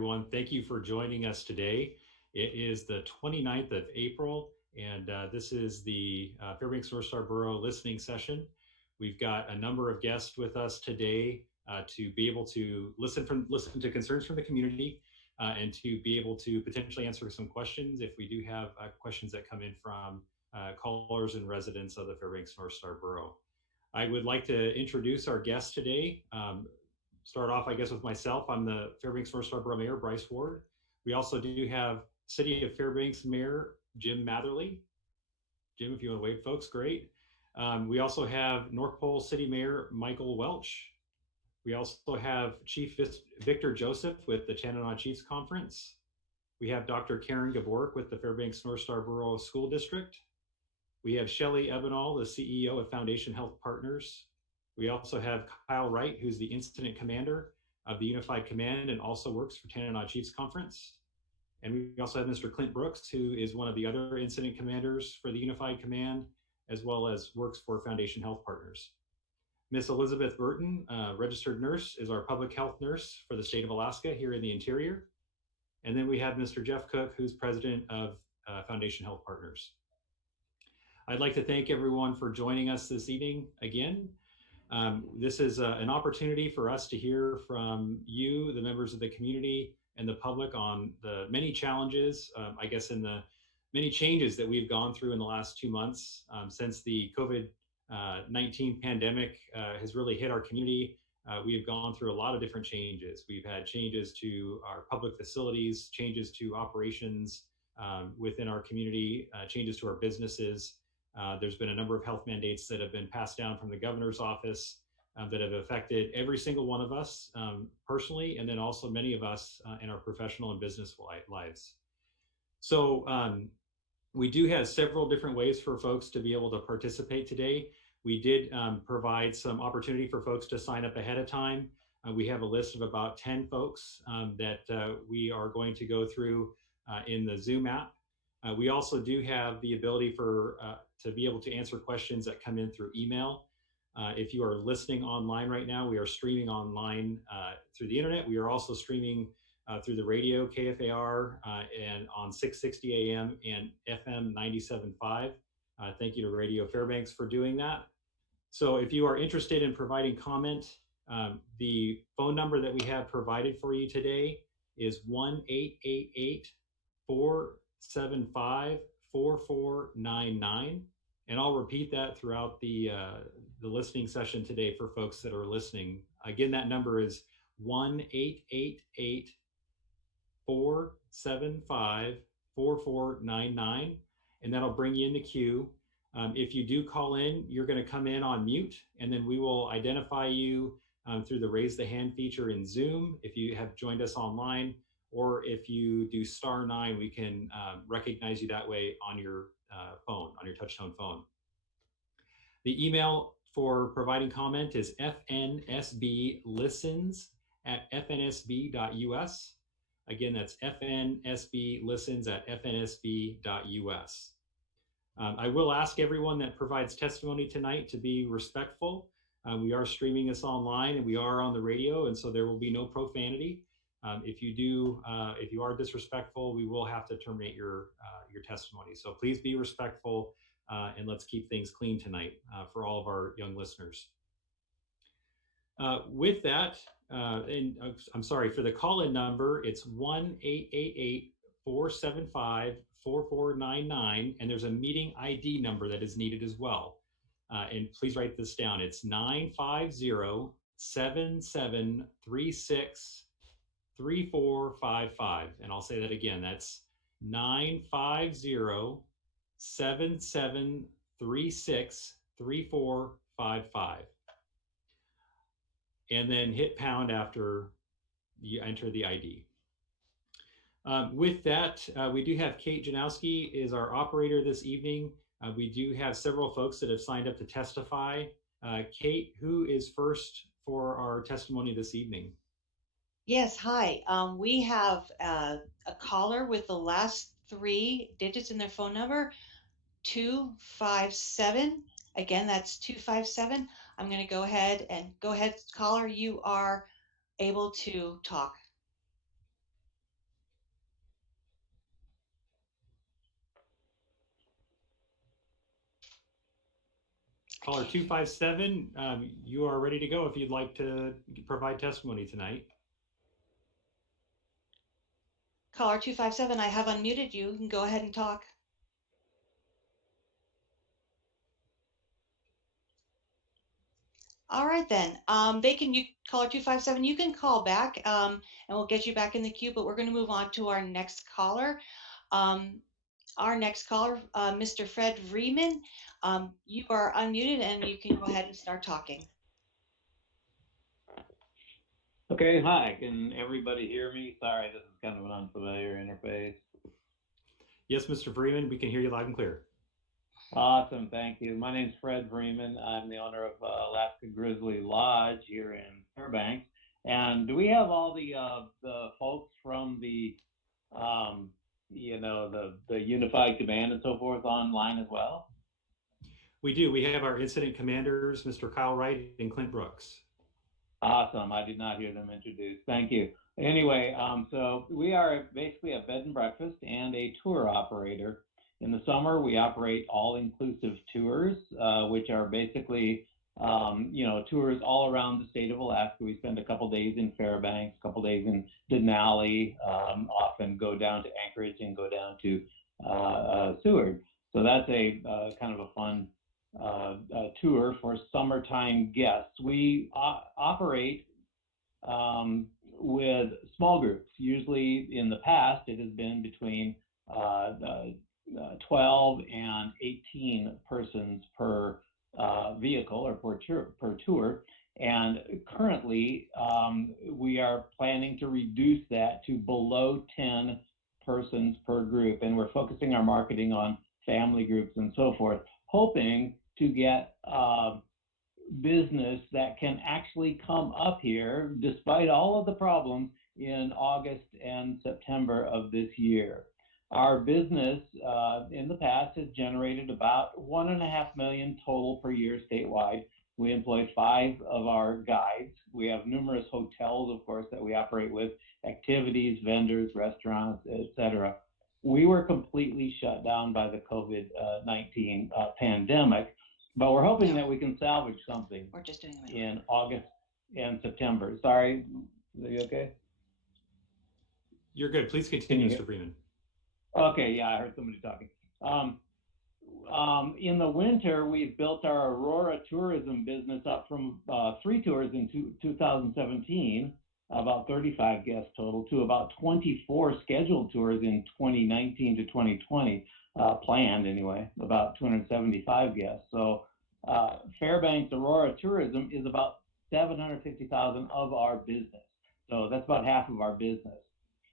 everyone. Thank you for joining us today. It is the 29th of April, and this is the Fairbanks North Star Borough listening session. We've got a number of guests with us today to be able to listen to concerns from the community and to be able to potentially answer some questions if we do have questions that come in from callers and residents of the Fairbanks North Star Borough. I would like to introduce our guest today. Start off, I guess, with myself. I'm the Fairbanks North Star Borough Mayor, Bryce Ward. We also do have City of Fairbanks Mayor, Jim Matherly. Jim, if you want to wave, folks, great. We also have North Pole City Mayor, Michael Welch. We also have Chief Victor Joseph with the Tanana Chiefs Conference. We have Dr. Karen Gabork with the Fairbanks North Star Borough School District. We have Shelley Ebenall, the CEO of Foundation Health Partners. We also have Kyle Wright, who's the Incident Commander of the Unified Command and also works for Tanana Chiefs Conference. And we also have Mr. Clint Brooks, who is one of the other Incident Commanders for the Unified Command, as well as works for Foundation Health Partners. Miss Elizabeth Burton, registered nurse, is our public health nurse for the state of Alaska here in the interior. And then we have Mr. Jeff Cook, who's president of Foundation Health Partners. I'd like to thank everyone for joining us this evening again. This is an opportunity for us to hear from you, the members of the community and the public, on the many challenges, I guess, in the many changes that we've gone through in the last 2 months since the COVID-19 pandemic has really hit our community. We have gone through a lot of different changes. We've had changes to our public facilities, changes to operations within our community, changes to our businesses. There's been a number of health mandates that have been passed down from the governor's office that have affected every single one of us personally, and then also many of us in our professional and business lives. So we do have several different ways for folks to be able to participate today. We did provide some opportunity for folks to sign up ahead of time. We have a list of about 10 folks that we are going to go through in the Zoom app. We also do have the ability to be able to answer questions that come in through email. If you are listening online right now, we are streaming online through the internet. We are also streaming through the radio, KFAR, and on 660 AM and FM 97.5. Thank you to Radio Fairbanks for doing that. So if you are interested in providing comment, the phone number that we have provided for you today is 1-888-475-4499. And I'll repeat that throughout the listening session today for folks that are listening. Again, that number is 1-888-475-4499, and that'll bring you in the queue. If you do call in, you're going to come in on mute, and then we will identify you through the raise the hand feature in Zoom if you have joined us online, or if you do *9, we can recognize you that way on your phone, on your touchtone phone. The email for providing comment is fnsblistens@fnsb.us. Again, that's fnsblistens@fnsb.us. I will ask everyone that provides testimony tonight to be respectful. We are streaming this online and we are on the radio, and so there will be no profanity. If you are disrespectful, we will have to terminate your testimony. So please be respectful, and let's keep things clean tonight for all of our young listeners. With that, and I'm sorry, for the call-in number, it's 1-888-475-4499, and there's a meeting ID number that is needed as well. And please write this down. It's 950-7736-3455. And I'll say that again. That's 950-7736-3455. And then hit pound after you enter the ID. With that, we do have Kate Janowski is our operator this evening. We do have several folks that have signed up to testify. Kate, who is first for our testimony this evening? Yes, hi. We have a caller with the last 3 digits in their phone number, 257. Again, that's 257. I'm going to go ahead, caller, you are able to talk. Caller 257, you are ready to go if you'd like to provide testimony tonight. Caller 257, I have unmuted you. You can go ahead and talk. All right then. Caller 257, you can call back and we'll get you back in the queue, but we're going to move on to our next caller. Mr. Fred Vreeman, you are unmuted and you can go ahead and start talking. Okay, hi. Can everybody hear me? Sorry, this is kind of an unfamiliar interface. Yes, Mr. Freeman, we can hear you loud and clear. Awesome, thank you. My name is Fred Vreeman. I'm the owner of Alaska Grizzly Lodge here in Fairbanks. And do we have all the folks from the the Unified Command and so forth online as well? We do. We have our incident commanders, Mr. Kyle Wright and Clint Brooks. Awesome. I did not hear them introduced. Thank you. Anyway, so we are basically a bed and breakfast and a tour operator. In the summer, we operate all-inclusive tours, which are basically, tours all around the state of Alaska. We spend a couple days in Fairbanks, a couple days in Denali, often go down to Anchorage and go down to Seward. So that's a kind of a fun tour for summertime guests. We operate with small groups. Usually in the past, it has been between 12 and 18 persons per vehicle or per tour. And currently, we are planning to reduce that to below 10 persons per group. And we're focusing our marketing on family groups and so forth, hoping to get business that can actually come up here despite all of the problems in August and September of this year. Our business in the past has generated about $1.5 million total per year statewide. We employ 5 of our guides. We have numerous hotels, of course, that we operate with, activities, vendors, restaurants, etc. We were completely shut down by the COVID-19 pandemic, but we're hoping that we can salvage something in August and September. Sorry, are you okay? You're good. Please continue, Mr. Freeman. Okay, yeah, I heard somebody talking. In the winter, we've built our Aurora tourism business up from 3 tours in 2017, about 35 guests total, to about 24 scheduled tours in 2019 to 2020, planned anyway, about 275 guests. So Fairbanks Aurora tourism is about 750,000 of our business. So that's about half of our business.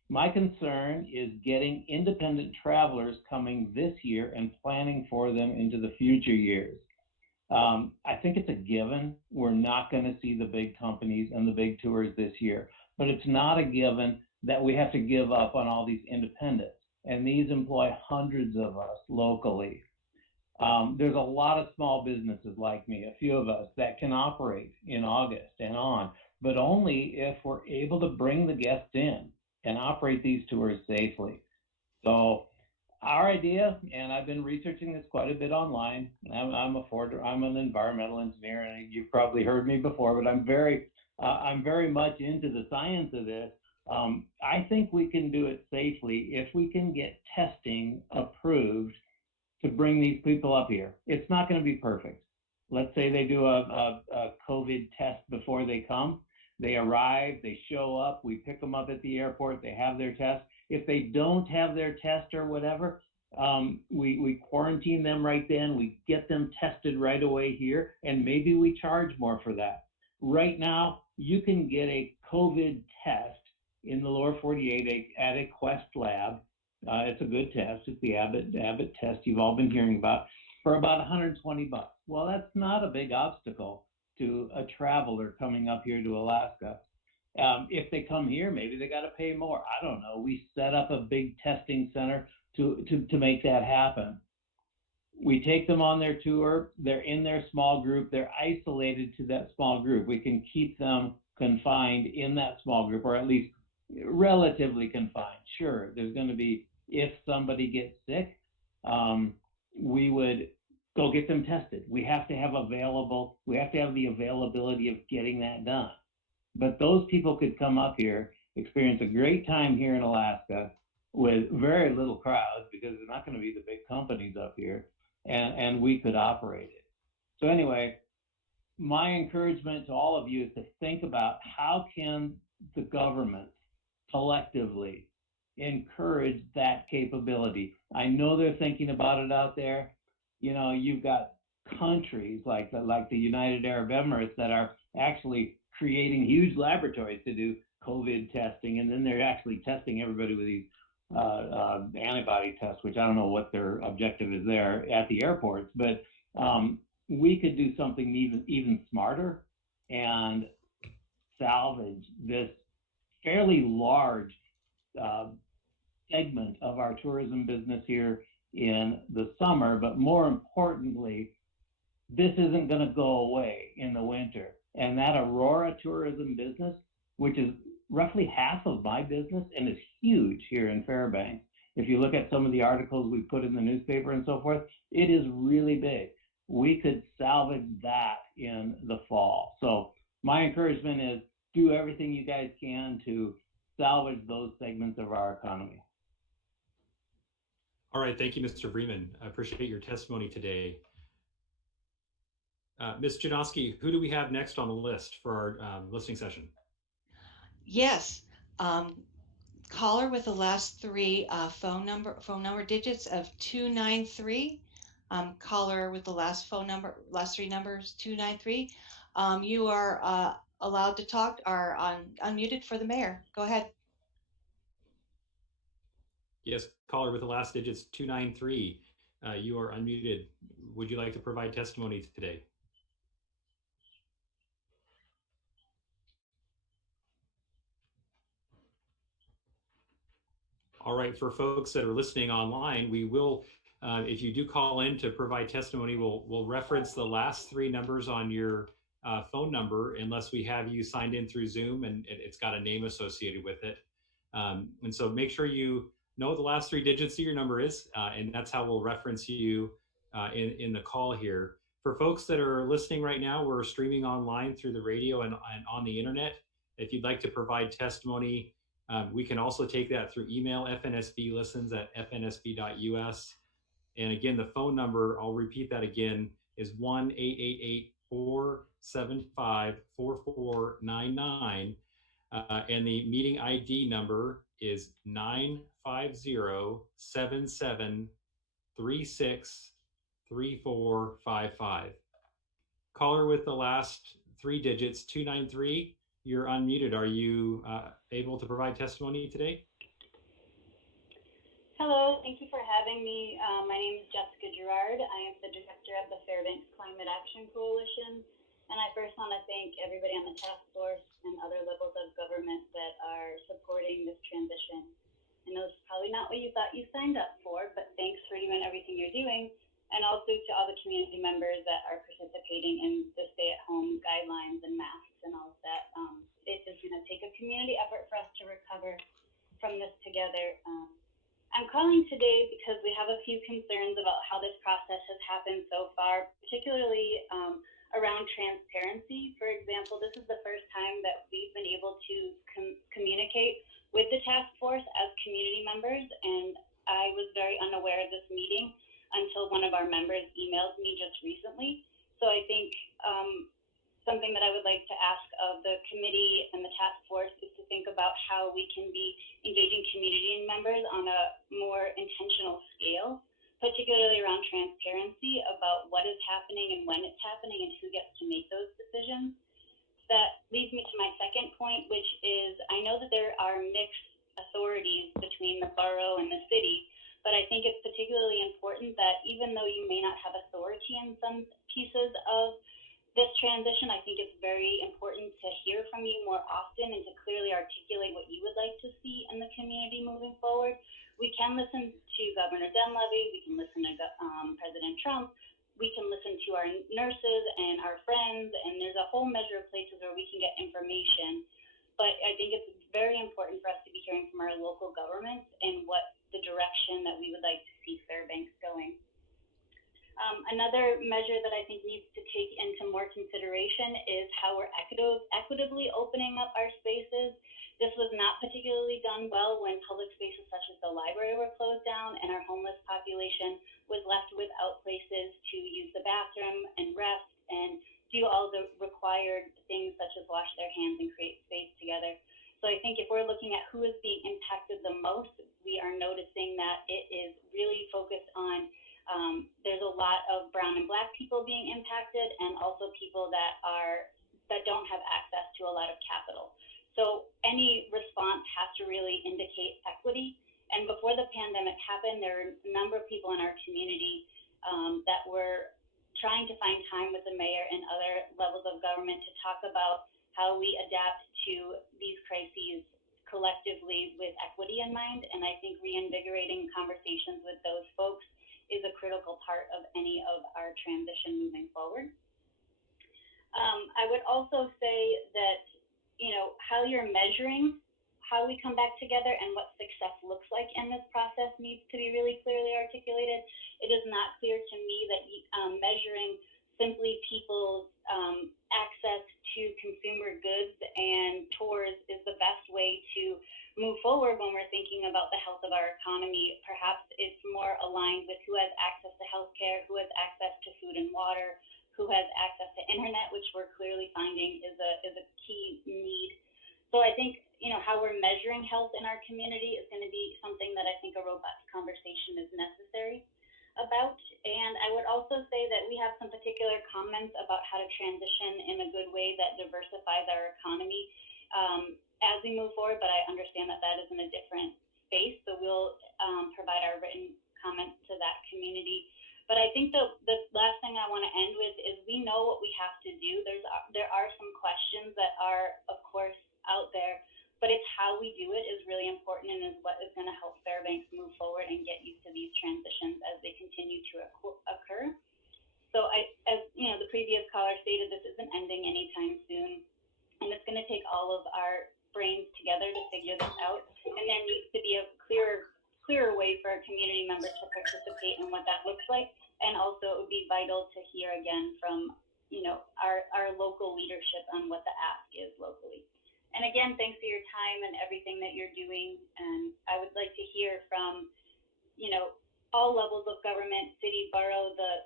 My concern is getting independent travelers coming this year and planning for them into the future years. I think it's a given. We're not going to see the big companies and the big tours this year, but it's not a given that we have to give up on all these independents. And these employ hundreds of us locally. There's a lot of small businesses like me, a few of us, that can operate in August and on, but only if we're able to bring the guests in and operate these tours safely. So our idea, and I've been researching this quite a bit online. I'm an environmental engineer, and you've probably heard me before, but I'm very much into the science of this. I think we can do it safely if we can get testing approved to bring these people up here. It's not going to be perfect. Let's say they do a COVID test before they come. They arrive, they show up, we pick them up at the airport, they have their test. If they don't have their test or whatever, we quarantine them right then, we get them tested right away here, and maybe we charge more for that. Right now, you can get a COVID test in the lower 48 at a Quest lab. It's a good test. It's the Abbott test you've all been hearing about, for about $120. Well, that's not a big obstacle to a traveler coming up here to Alaska. If they come here, maybe they got to pay more. I don't know. We set up a big testing center to make that happen. We take them on their tour. They're in their small group. They're isolated to that small group. We can keep them confined in that small group, or at least relatively confined. Sure, there's going to be, if somebody gets sick, we would go get them tested. We have to have the availability of getting that done. But those people could come up here, experience a great time here in Alaska with very little crowds because there's not going to be the big companies up here, and we could operate it. So anyway, my encouragement to all of you is to think about how can the government collectively encourage that capability. I know they're thinking about it out there. You know, you've got countries like the United Arab Emirates that are actually creating huge laboratories to do COVID testing, and then they're actually testing everybody with these antibody tests, which I don't know what their objective is there at the airports, but we could do something even smarter and salvage this fairly large segment of our tourism business here in the summer. But more importantly, this isn't going to go away in the winter. And that Aurora tourism business, which is roughly half of my business and is huge here in Fairbanks. If you look at some of the articles we put in the newspaper and so forth, it is really big. We could salvage that in the fall. So my encouragement is do everything you guys can to salvage those segments of our economy. All right, thank you, Mr. Bremen. I appreciate your testimony today. Ms. Janoski, who do we have next on the list for our listening session? Yes, caller with the last three phone number digits of 293. Caller with the last three numbers 293. You are allowed to talk. Are unmuted for the mayor. Go ahead. Yes, caller with the last digits 293. You are unmuted. Would you like to provide testimony today? All right, for folks that are listening online, we will, if you do call in to provide testimony, we'll reference the last three numbers on your phone number unless we have you signed in through Zoom and it's got a name associated with it. And so make sure you know what the last three digits of your number is, and that's how we'll reference you in the call here. For folks that are listening right now, we're streaming online through the radio and on the internet. If you'd like to provide testimony, we can also take that through email, fnsblistens@fnsb.us. And again, the phone number, I'll repeat that again, is 1-888-475-4499. And the meeting ID number is 950-7736-3455. Caller with the last three digits, 293. You're unmuted. Are you able to provide testimony today? Hello, thank you for having me. My name is Jessica Gerard. I am the director of the Fairbanks Climate Action Coalition. And I first want to thank everybody on the task force and other levels of government that are supporting this transition. I know it's probably not what you thought you signed up for, but thanks for doing everything you're doing. And also to all the community members that are participating in the stay-at-home guidelines and masks and all of that. It is going to take a community effort for us to recover from this together. I'm calling today because we have a few concerns about how this process has happened so far, particularly around transparency. For example, this is the first time that we've been able to communicate with the task force as community members, and I was very unaware of this meeting until one of our members emailed me just recently. So I think something that I would like to ask of the committee and the task force is to think about how we can be engaging community members on a more intentional scale, particularly around transparency about what is happening and when it's happening and who gets to make those decisions. That leads me to my second point, which is I know that there are mixed authorities between the borough and the city, but I think it's particularly important that even though you may not have authority in some pieces of this transition, I think it's very important to hear from you more often and to clearly articulate what you would like to see in the community moving forward. We can listen to Governor Dunleavy, we can listen to President Trump, we can listen to our nurses and our friends, and there's a whole measure of places where we can get information. But I think it's very important for us to be hearing from our local governments and what the direction that we would like to see Fairbanks going. Another measure that I think needs to take into more consideration is how we're equitably opening up our spaces. This was not particularly done well when public spaces such as the library were closed down and our homeless population was left without places to use the bathroom and rest and do all the required things such as wash their hands and create space together. So I think if we're looking at who is being impacted the most, we are noticing that it is really focused on there's a lot of brown and black people being impacted, and also people that don't have access to a lot of capital. So any response has to really indicate equity. And before the pandemic happened, there were a number of people in our community that were trying to find time with the mayor and other levels of government to talk about how we adapt to these crises collectively with equity in mind. And I think reinvigorating conversations with those folks is a critical part of any of our transition moving forward. I would also say that, how you're measuring how we come back together and what success looks like in this process needs to be really clearly articulated. It is not clear to me that measuring simply people's access to consumer goods and tours is the best way to move forward when we're thinking about the health of our economy. Perhaps it's more aligned with who has access to healthcare, who has access to food and water, who has access to internet, which we're clearly finding is a key need. So I think, how we're measuring health in our community is going to be something that I think a robust conversation is necessary about. And I would also say that we have some particular comments about how to transition in a good way that diversifies our economy as we move forward, but I understand that that is in a different space, so we'll provide our written comments to that community. But I think the last thing I want to end with is we know what we have to do. There are some questions that are, of course, out there, but it's how we do it is really important and is what is going to help Fairbanks move forward and get used to these transitions as they continue to occur. So as the previous caller stated, this isn't ending anytime soon, and it's going to take all of our brains together to figure this out. And there needs to be a clearer way for our community members to participate in what that looks like. And also, it would be vital to hear again from our local leadership on what the ask is locally. And again, thanks for your time and everything that you're doing. And I would like to hear from all levels of government, city, borough, the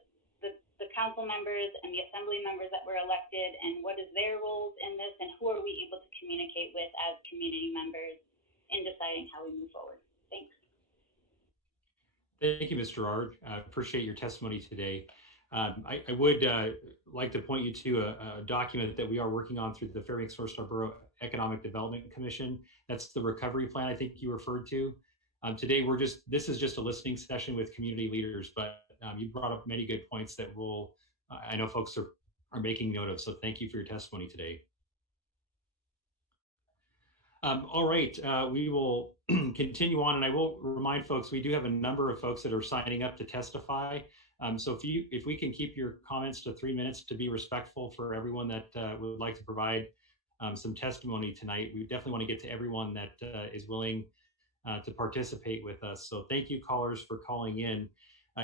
council members and the assembly members that were elected, and what is their roles in this, and who are we able to communicate with as community members in deciding how we move forward. Thanks. Thank you, Ms. Gerard. I appreciate your testimony today. I would like to point you to a document that we are working on through the Fairbanks North Star Borough Economic Development Commission. That's the recovery plan I think you referred to. Today, this is just a listening session with community leaders, but you brought up many good points that I know folks are making note of. So thank you for your testimony today. All right, we will continue on, and I will remind folks we do have a number of folks that are signing up to testify. So if we can keep your comments to 3 minutes to be respectful for everyone that would like to provide some testimony tonight, we definitely want to get to everyone that is willing to participate with us. So thank you, callers, for calling in.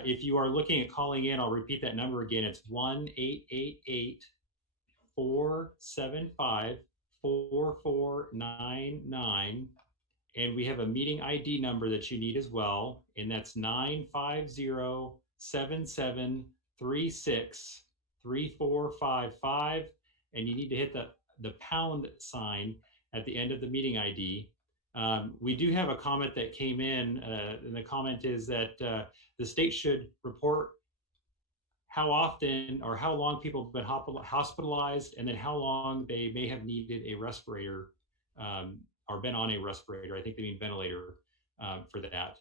If you are looking at calling in, I'll repeat that number again. It's 1-888-475-4499. And we have a meeting ID number that you need as well. And that's 950-7736-3455. And you need to hit the pound sign at the end of the meeting ID. We do have a comment that came in, and the comment is that the state should report how often or how long people have been hospitalized, and then how long they may have needed a respirator or been on a respirator. I think they mean ventilator for that.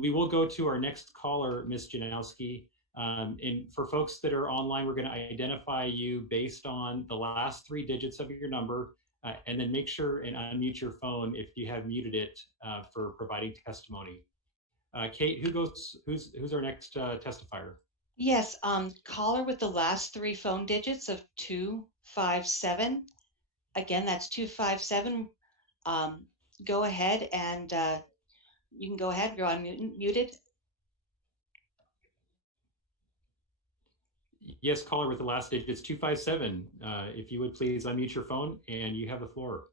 We will go to our next caller, Ms. Janowski. And for folks that are online, we're going to identify you based on the last 3 digits of your number, and then make sure and unmute your phone if you have muted it for providing testimony. Kate, who's our next testifier? Yes, caller with the last 3 phone digits of 257. Again, that's 257. Go ahead and you can go ahead. You're unmuted. Yes, caller with the last digits 257. If you would please unmute your phone and you have the floor.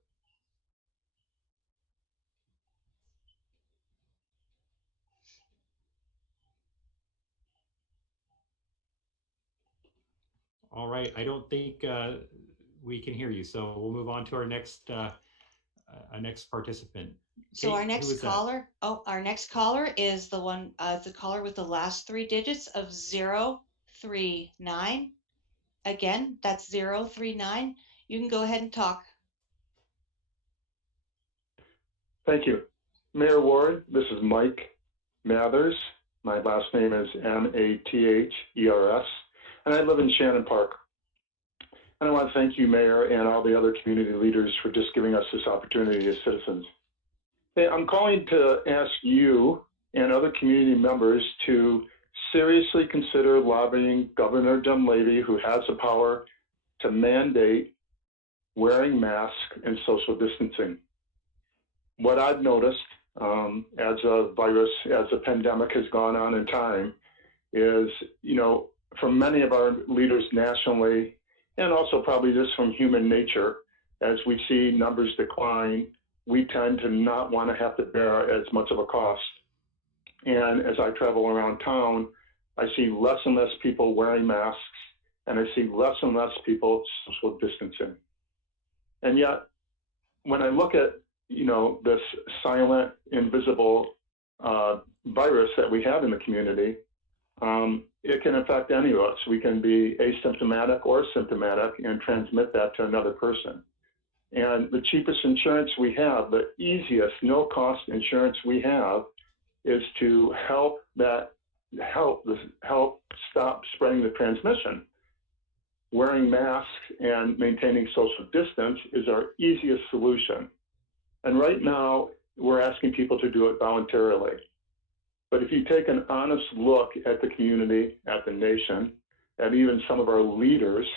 All right, I don't think we can hear you, so we'll move on to our next participant. So our Kate, who next is that? caller, our next caller is the caller with the last three digits of 039. Again, that's 039. You can go ahead and talk. Thank you. Mayor Ward, this is Mike Mathers. My last name is Mathers, and I live in Shannon Park. And I want to thank you, Mayor, and all the other community leaders for just giving us this opportunity as citizens. Hey, I'm calling to ask you and other community members to seriously consider lobbying Governor Dunleavy, who has the power to mandate wearing masks and social distancing. What I've noticed as the pandemic has gone on in time is, from many of our leaders nationally, and also probably just from human nature, as we see numbers decline, we tend to not want to have to bear as much of a cost. And as I travel around town, I see less and less people wearing masks, and I see less and less people social distancing. And yet, when I look at this silent, invisible virus that we have in the community, it can affect any of us. We can be asymptomatic or symptomatic and transmit that to another person. And the cheapest insurance we have, the easiest, no-cost insurance we have, is to help stop spreading the transmission. Wearing masks and maintaining social distance is our easiest solution. And right now, we're asking people to do it voluntarily. But if you take an honest look at the community, at the nation, at even some of our leaders,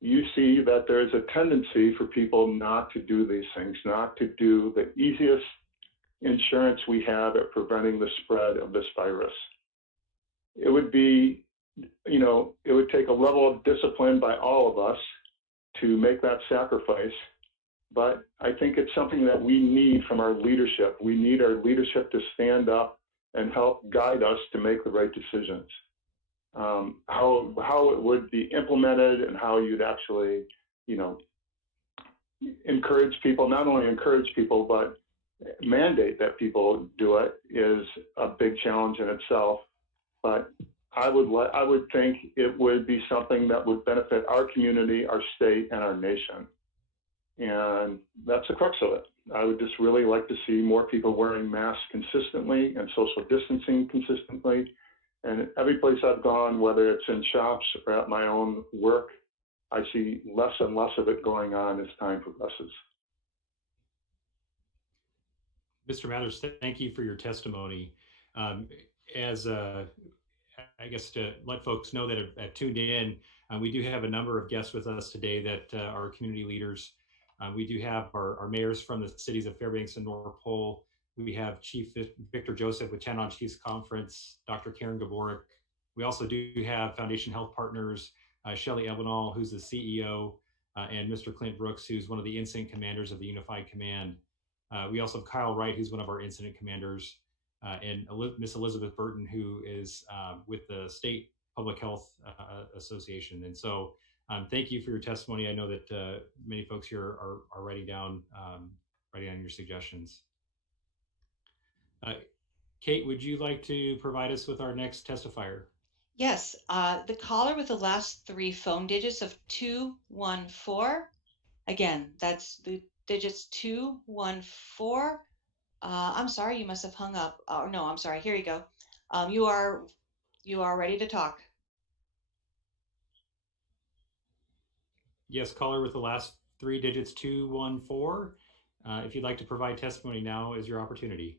you see that there is a tendency for people not to do these things, not to do the easiest insurance we have at preventing the spread of this virus. It would be, it would take a level of discipline by all of us to make that sacrifice. But I think it's something that we need from our leadership. We need our leadership to stand up and help guide us to make the right decisions. How it would be implemented and how you'd actually, encourage people, not only encourage people, but mandate that people do it is a big challenge in itself. But I would think it would be something that would benefit our community, our state, and our nation. And that's the crux of it. I would just really like to see more people wearing masks consistently and social distancing consistently. And every place I've gone, whether it's in shops or at my own work, I see less and less of it going on as time progresses. Mr. Mathers, thank you for your testimony. I guess to let folks know that have tuned in, we do have a number of guests with us today that are community leaders. We do have our mayors from the cities of Fairbanks and North Pole. We have Chief Victor Joseph with Chan on Chiefs Conference, Dr. Karen Gaborik. We also do have Foundation Health Partners, Shelley Ebenall, who's the CEO, and Mr. Clint Brooks, who's one of the incident commanders of the Unified Command. We also have Kyle Wright, who's one of our incident commanders, and Miss Elizabeth Burton, who is with the State Public Health Association. And so thank you for your testimony. I know that many folks here are writing down your suggestions. Kate, would you like to provide us with our next testifier? Yes, the caller with the last three phone digits of 214. Again, that's the digits 214. I'm sorry, you must have hung up. Oh no, I'm sorry. Here you go. You are ready to talk. Yes, caller with the last three digits 214. If you'd like to provide testimony, now is your opportunity.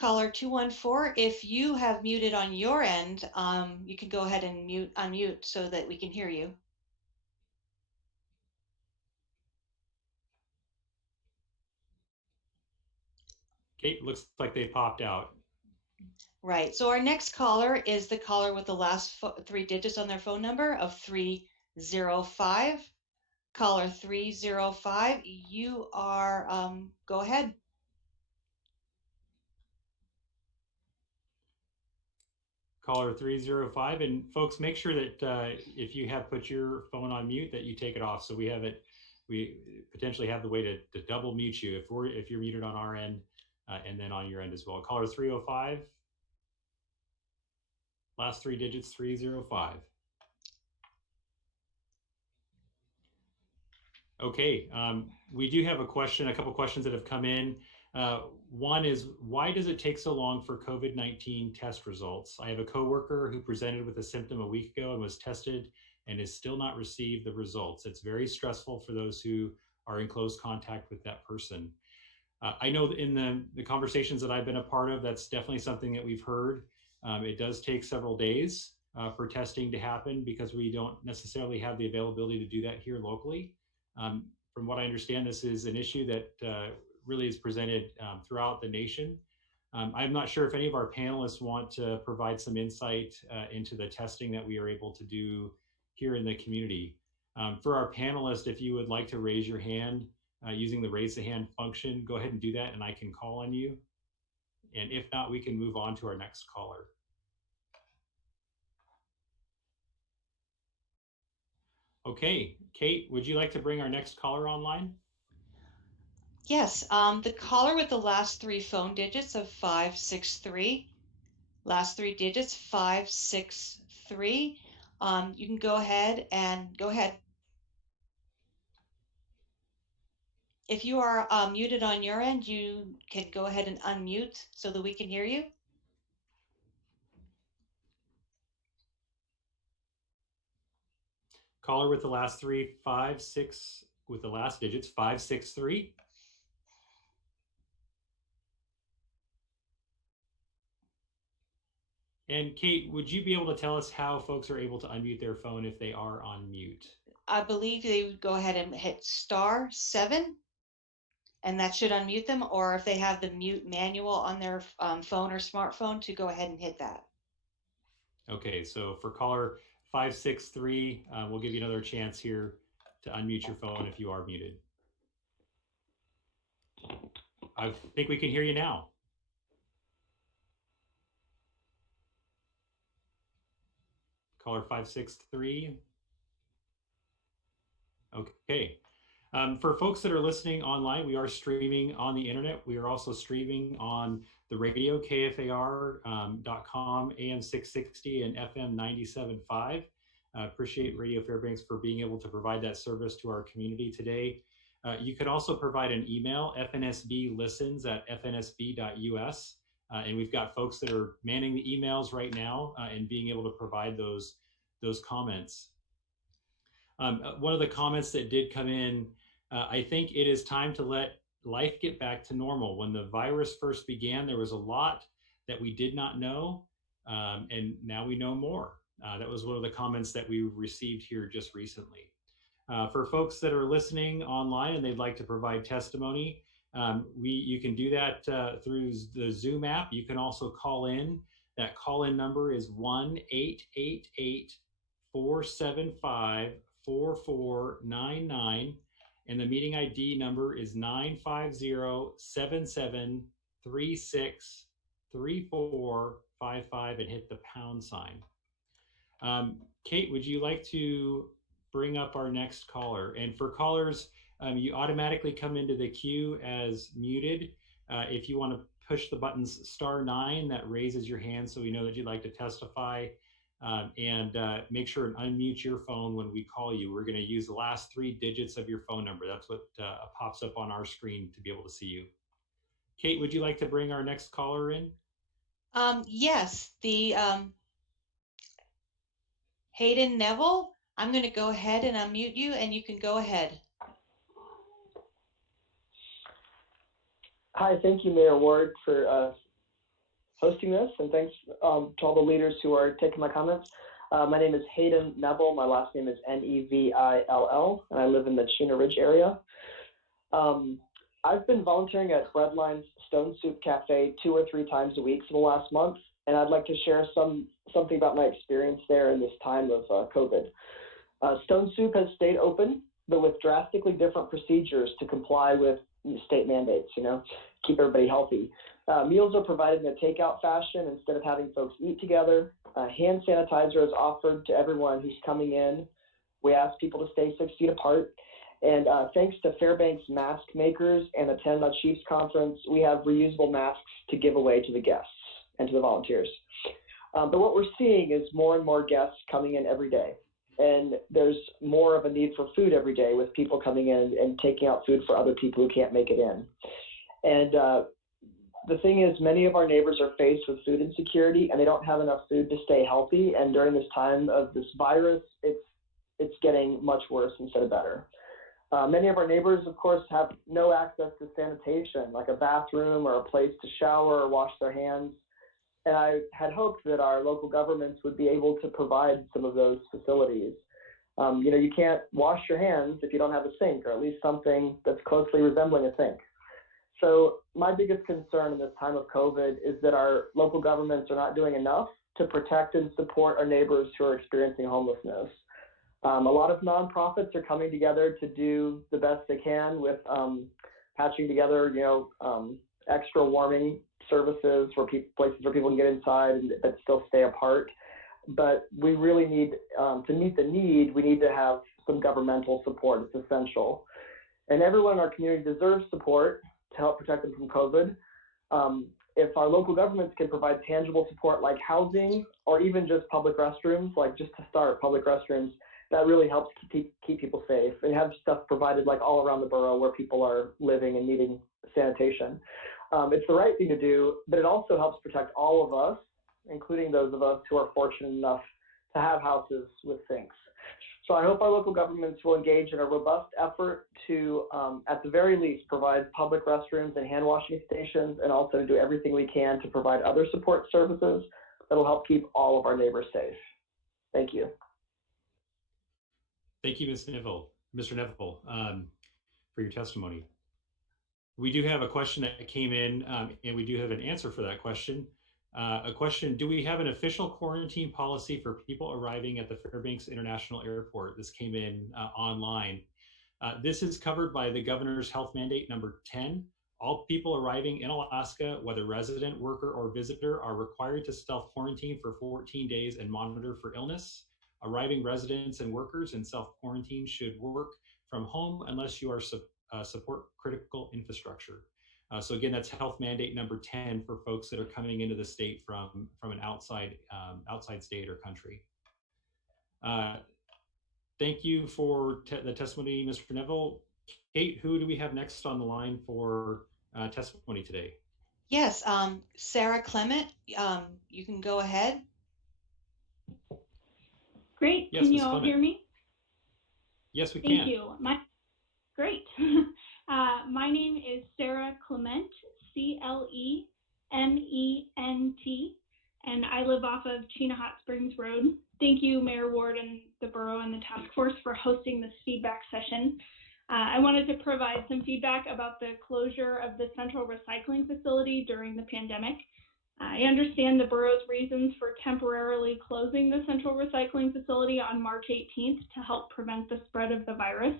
Caller 214, if you have muted on your end, you can go ahead and unmute so that we can hear you. Kate, looks like they popped out. Right. So our next caller is the caller with the last three digits on their phone number of 305. Caller 305, you are, go ahead. Caller 305, and folks, make sure that if you have put your phone on mute, that you take it off. So we potentially have the way to double mute you if you're muted on our end, and then on your end as well. Caller 305, last three digits 305. Okay, we do have a couple questions that have come in. One is, why does it take so long for COVID-19 test results? I have a coworker who presented with a symptom a week ago and was tested and has still not received the results. It's very stressful for those who are in close contact with that person. I know in the conversations that I've been a part of, that's definitely something that we've heard. It does take several days for testing to happen because we don't necessarily have the availability to do that here locally. From what I understand, this is an issue that really is presented throughout the nation. I'm not sure if any of our panelists want to provide some insight into the testing that we are able to do here in the community. For our panelists, if you would like to raise your hand using the raise the hand function, go ahead and do that and I can call on you. And if not, we can move on to our next caller. Okay, Kate, would you like to bring our next caller online? Yes, the caller with the last three phone digits of 563, last three digits 563. You can go ahead and go ahead. If you are muted on your end, you can go ahead and unmute so that we can hear you. Caller with the last with the last digits 563. And Kate, would you be able to tell us how folks are able to unmute their phone if they are on mute? I believe they would go ahead and hit *7, and that should unmute them, or if they have the mute manual on their phone or smartphone, to go ahead and hit that. Okay, so for caller 563, we'll give you another chance here to unmute your phone if you are muted. I think we can hear you now. Caller 563. Okay. For folks that are listening online, we are streaming on the internet. We are also streaming on the radio, KFAR.com, AM 660 and FM 97.5. Appreciate Radio Fairbanks for being able to provide that service to our community today. You could also provide an email, fnsblistens@fnsb.us. And we've got folks that are manning the emails right now and being able to provide those comments. One of the comments that did come in, I think it is time to let life get back to normal. When the virus first began, there was a lot that we did not know, and now we know more. That was one of the comments that we received here just recently. For folks that are listening online and they'd like to provide testimony, you can do that through the Zoom app. You can also call in. That call-in number is 1-888-475-4499, and the meeting ID number is 950-7736-3455, and hit the pound sign. Kate, would you like to bring up our next caller? And for callers, you automatically come into the queue as muted. If you want to push the buttons *9, that raises your hand so we know that you'd like to testify. And make sure and unmute your phone when we call you. We're going to use the last three digits of your phone number. That's what pops up on our screen to be able to see you. Kate, would you like to bring our next caller in? Yes, the Hayden Neville. I'm going to go ahead and unmute you, and you can go ahead. Hi, thank you, Mayor Ward, for hosting this, and thanks to all the leaders who are taking my comments. My name is Hayden Neville. My last name is Nevill, and I live in the Chena Ridge area. I've been volunteering at Breadline's Stone Soup Cafe 2 or 3 times a week for the last month, and I'd like to share something about my experience there in this time of COVID. Stone Soup has stayed open, but with drastically different procedures to comply with state mandates, keep everybody healthy. Meals are provided in a takeout fashion instead of having folks eat together. Hand sanitizer is offered to everyone who's coming in. We ask people to stay 6 feet apart. And thanks to Fairbanks mask makers and the 10 Chiefs Conference, we have reusable masks to give away to the guests and to the volunteers. But what we're seeing is more and more guests coming in every day. And there's more of a need for food every day with people coming in and taking out food for other people who can't make it in. And the thing is, many of our neighbors are faced with food insecurity and they don't have enough food to stay healthy. And during this time of this virus, it's getting much worse instead of better. Many of our neighbors, of course, have no access to sanitation, like a bathroom or a place to shower or wash their hands. And I had hoped that our local governments would be able to provide some of those facilities. You can't wash your hands if you don't have a sink, or at least something that's closely resembling a sink. So my biggest concern in this time of COVID is that our local governments are not doing enough to protect and support our neighbors who are experiencing homelessness. A lot of nonprofits are coming together to do the best they can with patching together, extra warming services places where people can get inside but still stay apart. But we really need to meet the need. We need to have some governmental support. It's essential, and everyone in our community deserves support to help protect them from COVID. If our local governments can provide tangible support like housing or even just public restrooms, like just to start public restrooms, that really helps keep people safe, and have stuff provided like all around the borough where people are living and needing sanitation. It's the right thing to do, but it also helps protect all of us, including those of us who are fortunate enough to have houses with sinks. So I hope our local governments will engage in a robust effort to, at the very least, provide public restrooms and hand washing stations, and also do everything we can to provide other support services that will help keep all of our neighbors safe. Thank you. Thank you, Mr. Neville, for your testimony. We do have a question that came in, and we do have an answer for that question. A question: do we have an official quarantine policy for people arriving at the Fairbanks International Airport? This came in online. This is covered by the governor's health mandate number 10. All people arriving in Alaska, whether resident, worker, or visitor, are required to self-quarantine for 14 days and monitor for illness. Arriving residents and workers in self-quarantine should work from home unless you are support critical infrastructure. So again, that's health mandate number 10 for folks that are coming into the state from an outside state or country. Thank you for the testimony, Mr. Neville. Kate, who do we have next on the line for testimony today? Yes, Sarah Clement, you can go ahead. Great. Yes, can you Ms. all Clement. hear me? Yes, we Thank can. you. Great. My name is Sarah Clement, Clement, and I live off of Chena Hot Springs Road. Thank you, Mayor Ward and the Borough and the task force for hosting this feedback session. I wanted to provide some feedback about the closure of the central recycling facility during the pandemic. I understand the borough's reasons for temporarily closing the central recycling facility on March 18th to help prevent the spread of the virus,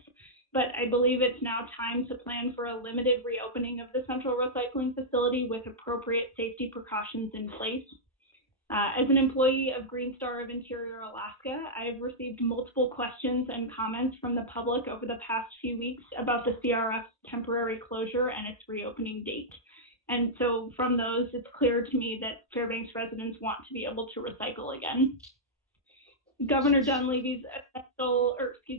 but I believe it's now time to plan for a limited reopening of the central recycling facility with appropriate safety precautions in place. As an employee of Green Star of Interior Alaska, I've received multiple questions and comments from the public over the past few weeks about the CRF's temporary closure and its reopening date. And so from those, it's clear to me that Fairbanks residents want to be able to recycle again. Governor Dunleavy's Alaska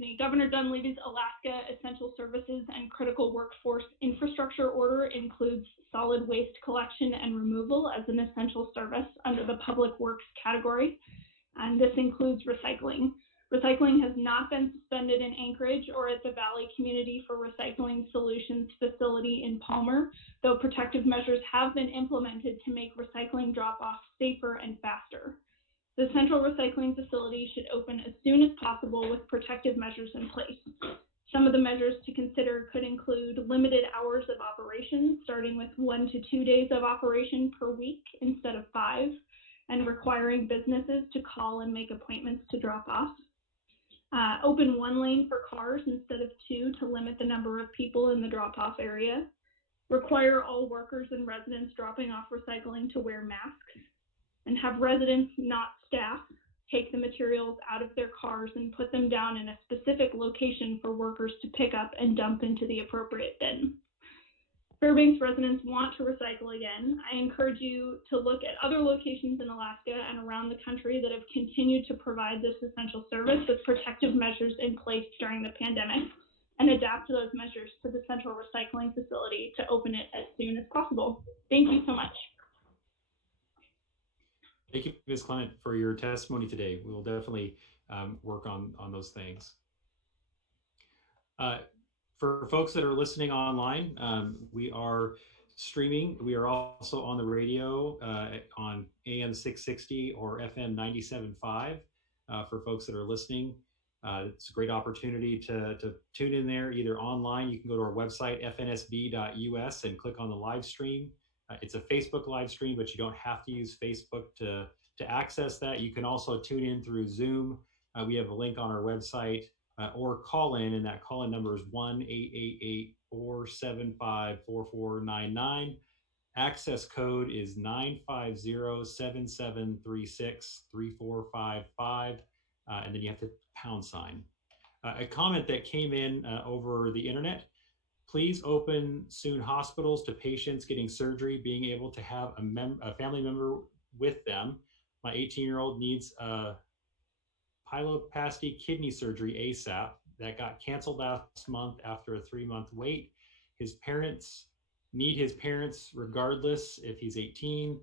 Essential Services and Critical Workforce Infrastructure Order includes solid waste collection and removal as an essential service under the Public Works category, and this includes recycling. Recycling has not been suspended in Anchorage or at the Valley Community for Recycling Solutions facility in Palmer, though protective measures have been implemented to make recycling drop-off safer and faster. The central recycling facility should open as soon as possible with protective measures in place. Some of the measures to consider could include limited hours of operation, starting with 1 to 2 days of operation per week instead of 5, and requiring businesses to call and make appointments to drop off. Open 1 lane for cars instead of 2 to limit the number of people in the drop-off area. Require all workers and residents dropping off recycling to wear masks, and have residents, not staff, take the materials out of their cars and put them down in a specific location for workers to pick up and dump into the appropriate bin. Fairbanks residents want to recycle again. I encourage you to look at other locations in Alaska and around the country that have continued to provide this essential service with protective measures in place during the pandemic, and adapt those measures to the central recycling facility to open it as soon as possible. Thank you so much. Thank you, Ms. Clement, for your testimony today. We will definitely work on those things. For folks that are listening online, we are streaming. We are also on the radio on AM 660 or FM 97.5 for folks that are listening. It's a great opportunity to tune in there either online. You can go to our website, fnsb.us, and click on the live stream. It's a Facebook live stream, but you don't have to use Facebook to access that. You can also tune in through Zoom. We have a link on our website, or call in, and that call-in number is 1-888-475-4499. Access code is 950-7736-3455, and then you have to £. A comment that came in over the internet: please open soon hospitals to patients getting surgery being able to have a family member with them. My 18-year-old needs a pyeloplasty kidney surgery ASAP. That got canceled last month after a 3-month wait. His parents need his parents regardless if he's 18.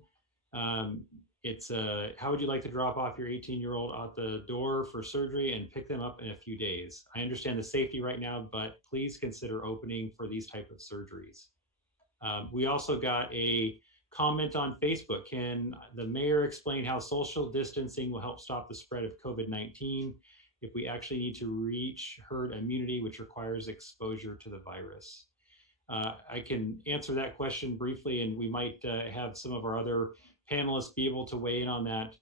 It's how would you like to drop off your 18-year-old at the door for surgery and pick them up in a few days? I understand the safety right now, but please consider opening for these type of surgeries. We also got a comment on Facebook. Can the mayor explain how social distancing will help stop the spread of COVID-19 if we actually need to reach herd immunity, which requires exposure to the virus? I can answer that question briefly, and we might have some of our other panelists be able to weigh in on that.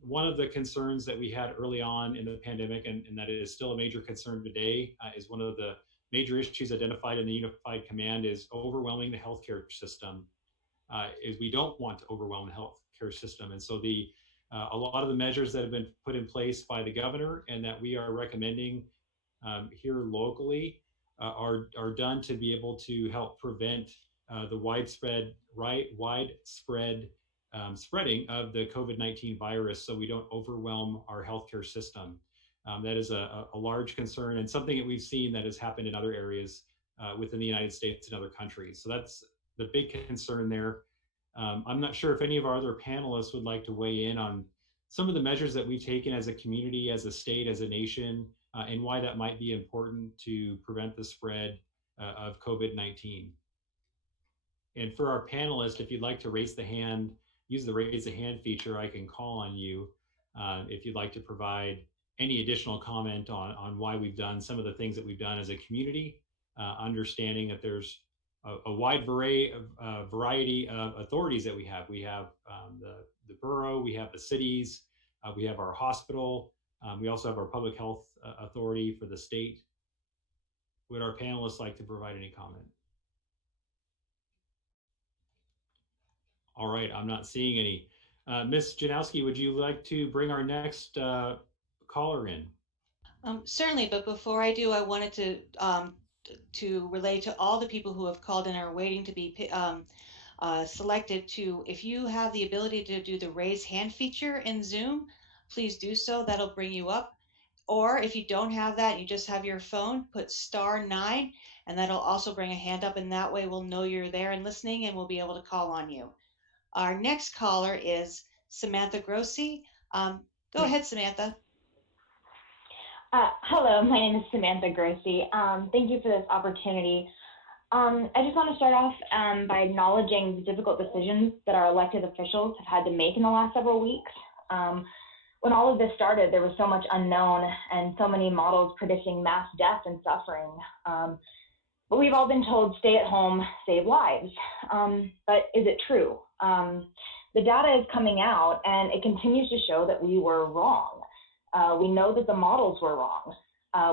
One of the concerns that we had early on in the pandemic, and that is still a major concern today, is one of the major issues identified in the Unified Command is overwhelming the healthcare system. Is we don't want to overwhelm the healthcare system. And so a lot of the measures that have been put in place by the governor and that we are recommending here locally are done to be able to help prevent the widespread spreading of the COVID-19 virus, so we don't overwhelm our healthcare system. That is a large concern and something that we've seen that has happened in other areas within the United States and other countries. So that's the big concern there. I'm not sure if any of our other panelists would like to weigh in on some of the measures that we've taken as a community, as a state, as a nation, and why that might be important to prevent the spread of COVID-19. And for our panelists, if you'd like to raise the hand, use the raise the hand feature, I can call on you if you'd like to provide any additional comment on why we've done some of the things that we've done as a community, understanding that there's a wide variety of authorities that we have. We have the borough, we have the cities, we have our hospital, we also have our public health authority for the state. Would our panelists like to provide any comment? All right, I'm not seeing any. Ms. Janowski, would you like to bring our next caller in? Certainly, but before I do, I wanted to relay to all the people who have called and are waiting to be selected to, if you have the ability to do the raise hand feature in Zoom, please do so. That'll bring you up. Or if you don't have that, you just have your phone, put *9, and that'll also bring a hand up, and that way we'll know you're there and listening, and we'll be able to call on you. Our next caller is Samantha Grossi. Go ahead, Samantha. Hello, my name is Samantha Grossi. Thank you for this opportunity. I just want to start off by acknowledging the difficult decisions that our elected officials have had to make in the last several weeks. When all of this started, there was so much unknown and so many models predicting mass death and suffering. But we've all been told stay at home, save lives. But is it true? The data is coming out and it continues to show that we were wrong. We know that the models were wrong.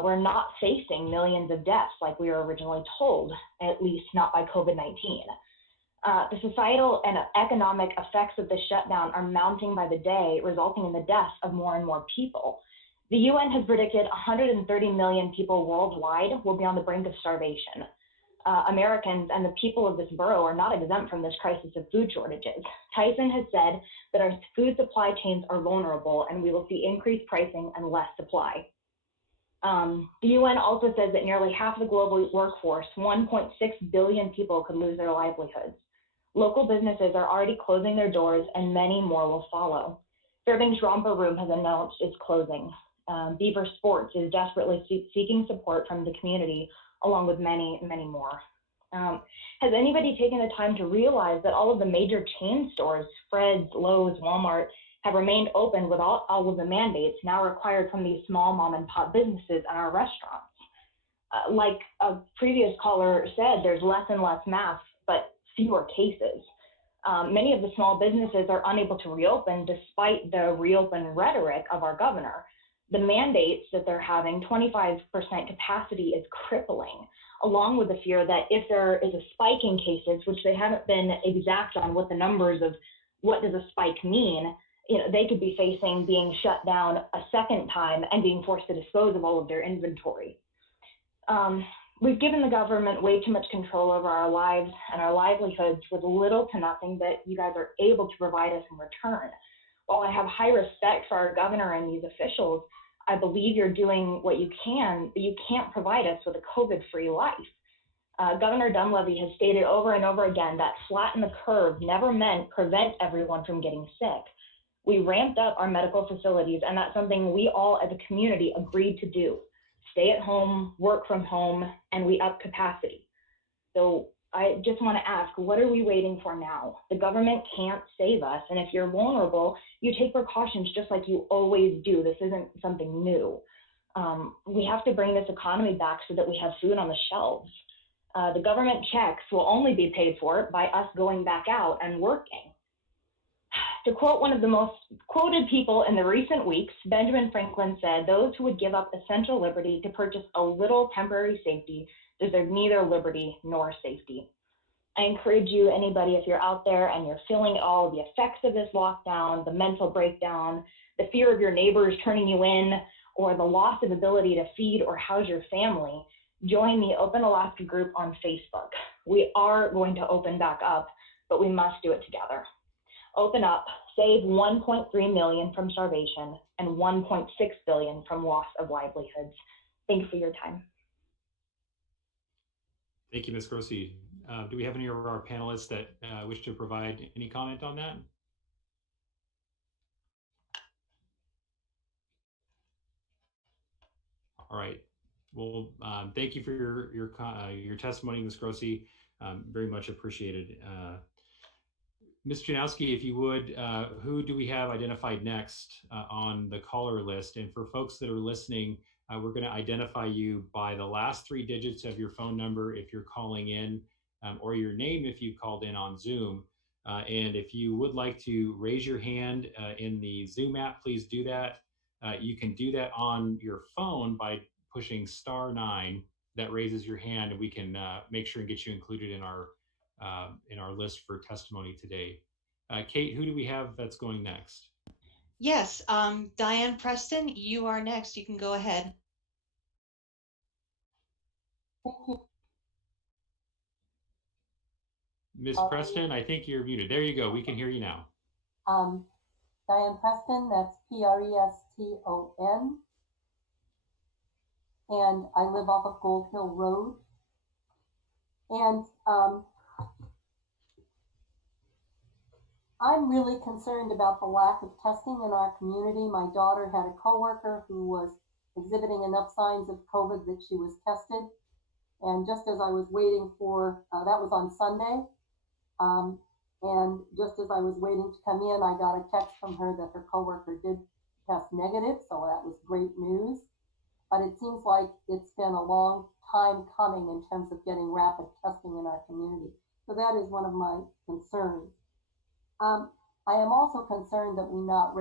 We're not facing millions of deaths like we were originally told, at least not by COVID-19. The societal and economic effects of the shutdown are mounting by the day, resulting in the deaths of more and more people. The UN has predicted 130 million people worldwide will be on the brink of starvation. Americans and the people of this borough are not exempt from this crisis of food shortages. Tyson has said that our food supply chains are vulnerable and we will see increased pricing and less supply. The UN also says that nearly half of the global workforce, 1.6 billion people, could lose their livelihoods. Local businesses are already closing their doors and many more will follow. Fairbanks Romper Room has announced its closing. Beaver Sports is desperately seeking support from the community, along with many, many more. Has anybody taken the time to realize that all of the major chain stores, Fred's, Lowe's, Walmart, have remained open without all of the mandates now required from these small mom and pop businesses and our restaurants? Like a previous caller said, there's less and less masks, but fewer cases. Many of the small businesses are unable to reopen despite the reopen rhetoric of our governor. The mandates that they're having, 25% capacity, is crippling, along with the fear that if there is a spike in cases, which they haven't been exact on what the numbers of what does a spike mean, they could be facing being shut down a second time and being forced to dispose of all of their inventory. We've given the government way too much control over our lives and our livelihoods with little to nothing that you guys are able to provide us in return. While I have high respect for our governor and these officials, I believe you're doing what you can, but you can't provide us with a COVID-free life. Governor Dunleavy has stated over and over again that flatten the curve never meant prevent everyone from getting sick. We ramped up our medical facilities, and that's something we all as a community agreed to do. Stay at home, work from home, and we up capacity. So I just want to ask, what are we waiting for now? The government can't save us, and if you're vulnerable, you take precautions just like you always do. This isn't something new. We have to bring this economy back so that we have food on the shelves. The government checks will only be paid for by us going back out and working. To quote one of the most quoted people in the recent weeks, Benjamin Franklin said, "Those who would give up essential liberty to purchase a little temporary safety deserve neither liberty nor safety." I encourage you, anybody, if you're out there and you're feeling all of the effects of this lockdown, the mental breakdown, the fear of your neighbors turning you in, or the loss of ability to feed or house your family, join the Open Alaska group on Facebook. We are going to open back up, but we must do it together. Open up, save 1.3 million from starvation and 1.6 billion from loss of livelihoods. Thank you for your time. Thank you, Ms. Grossi. Do we have any of our panelists that wish to provide any comment on that? All right. Well, thank you for your testimony, Ms. Grossi. Very much appreciated. Ms. Janowski, if you would, who do we have identified next on the caller list? And for folks that are listening, we're going to identify you by the last 3 digits of your phone number if you're calling in, or your name if you called in on Zoom. And if you would like to raise your hand in the Zoom app, please do that. You can do that on your phone by pushing *9. That raises your hand, and we can make sure and get you included in our list for testimony today. Kate, who do we have that's going next? Yes, Diane Preston, you are next. You can go ahead. Thank you. Ms. Preston, I think you're muted. There you go. We can hear you now. Diane Preston, that's Preston, and I live off of Gold Hill Road. And I'm really concerned about the lack of testing in our community. My daughter had a coworker who was exhibiting enough signs of COVID that she was tested. And just as I was waiting for, that was on Sunday, and just as I was waiting to come in, I got a text from her that her coworker did test negative, so that was great news. But it seems like it's been a long time coming in terms of getting rapid testing in our community. So that is one of my concerns. I am also concerned that we not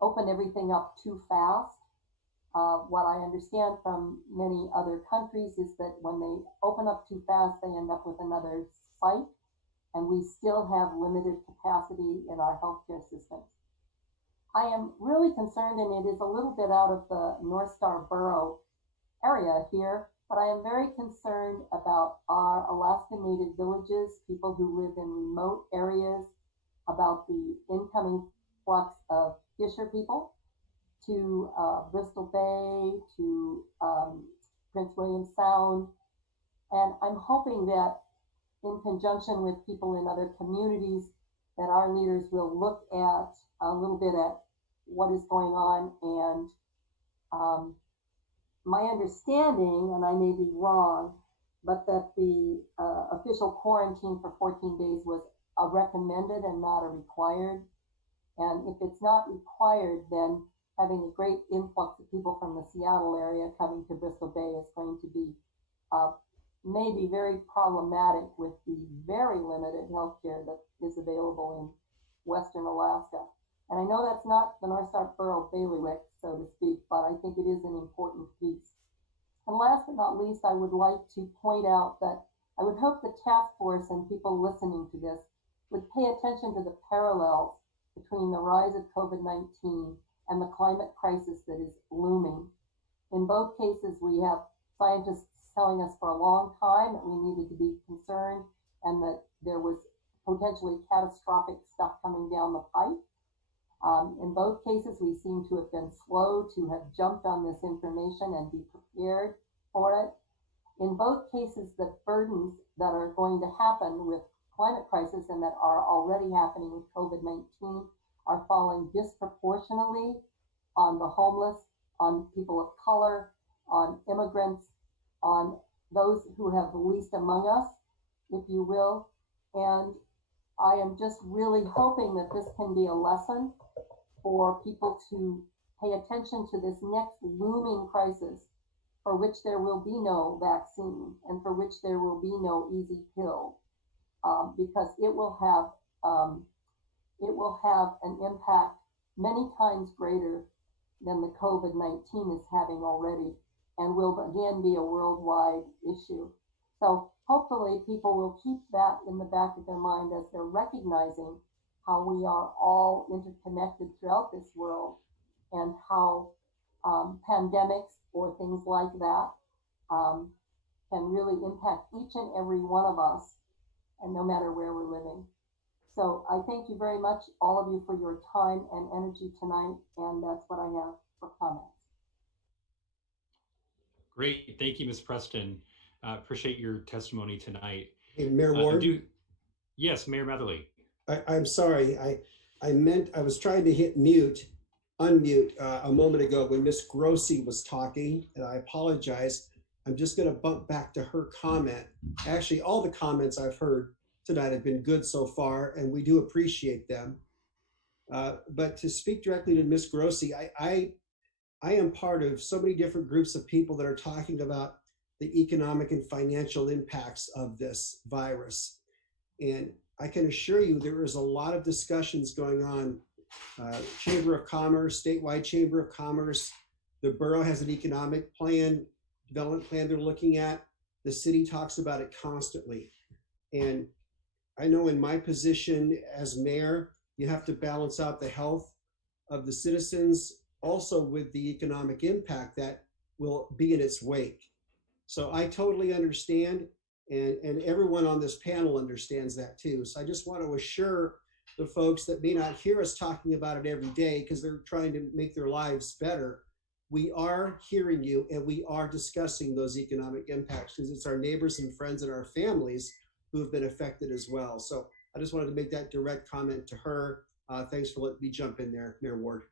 open everything up too fast. What I understand from many other countries is that when they open up too fast, they end up with another spike, and we still have limited capacity in our healthcare systems. I am really concerned, and it is a little bit out of the North Star Borough area here, but I am very concerned about our Alaska Native villages, people who live in remote areas, about the incoming flux of Fisher people to Bristol Bay, to Prince William Sound. And I'm hoping that in conjunction with people in other communities, that our leaders will look at a little bit at what is going on. And my understanding, and I may be wrong, but that the official quarantine for 14 days was a recommended and not a required. And if it's not required, then having a great influx of people from the Seattle area coming to Bristol Bay is going to be maybe very problematic with the very limited healthcare that is available in Western Alaska. And I know that's not the North Star Borough bailiwick, so to speak, but I think it is an important piece. And last but not least, I would like to point out that I would hope the task force and people listening to this would pay attention to the parallels between the rise of COVID-19 and the climate crisis that is looming. In both cases, we have scientists telling us for a long time that we needed to be concerned and that there was potentially catastrophic stuff coming down the pipe. In both cases, we seem to have been slow to have jumped on this information and be prepared for it. In both cases, the burdens that are going to happen with climate crisis and that are already happening with COVID-19 are falling disproportionately on the homeless, on people of color, on immigrants, on those who have the least among us, if you will. And I am just really hoping that this can be a lesson for people to pay attention to this next looming crisis, for which there will be no vaccine and for which there will be no easy pill, because it will have an impact many times greater than the COVID-19 is having already, and will again be a worldwide issue. So hopefully people will keep that in the back of their mind as they're recognizing how we are all interconnected throughout this world, and how pandemics or things like that can really impact each and every one of us, and no matter where we're living. So I thank you very much, all of you, for your time and energy tonight, and that's what I have for comments. Great, thank you, Ms. Preston. Appreciate your testimony tonight. Hey, Mayor Ward? Yes, Mayor Matherly. I'm sorry, I was trying to hit unmute a moment ago when Ms. Grossi was talking, and I apologize. I'm just going to bump back to her comment. Actually, all the comments I've heard tonight have been good so far, and we do appreciate them. But to speak directly to Ms. Grossi, I am part of so many different groups of people that are talking about the economic and financial impacts of this virus. And I can assure you there is a lot of discussions going on. Chamber of Commerce, statewide Chamber of Commerce, the borough has an economic plan, development plan they're looking at. The city talks about it constantly. And I know in my position as mayor, you have to balance out the health of the citizens also with the economic impact that will be in its wake. So I totally understand, and everyone on this panel understands that too. So I just want to assure the folks that may not hear us talking about it every day because they're trying to make their lives better. We are hearing you, and we are discussing those economic impacts because it's our neighbors and friends and our families who have been affected as well. So I just wanted to make that direct comment to her. Thanks for letting me jump in there, Mayor Ward.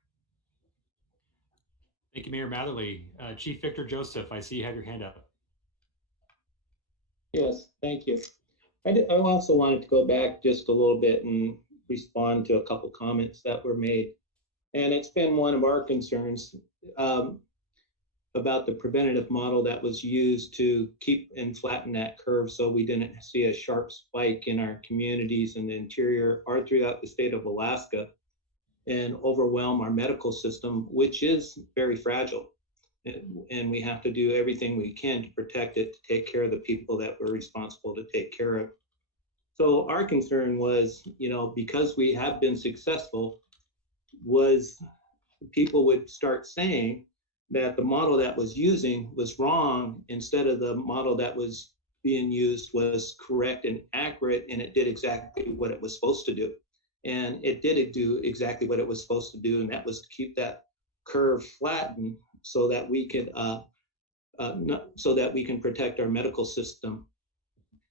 Thank you, Mayor Matherly. Chief Victor Joseph, I see you have your hand up. Yes, thank you. I also wanted to go back just a little bit and respond to a couple comments that were made. And it's been one of our concerns about the preventative model that was used to keep and flatten that curve so we didn't see a sharp spike in our communities in the interior or throughout the state of Alaska and overwhelm our medical system, which is very fragile. And we have to do everything we can to protect it, to take care of the people that we're responsible to take care of. So our concern was, because we have been successful, was people would start saying that the model that was using was wrong instead of the model that was being used was correct and accurate, and it did exactly what it was supposed to do. And it did do exactly what it was supposed to do, and that was to keep that curve flattened so that we could protect our medical system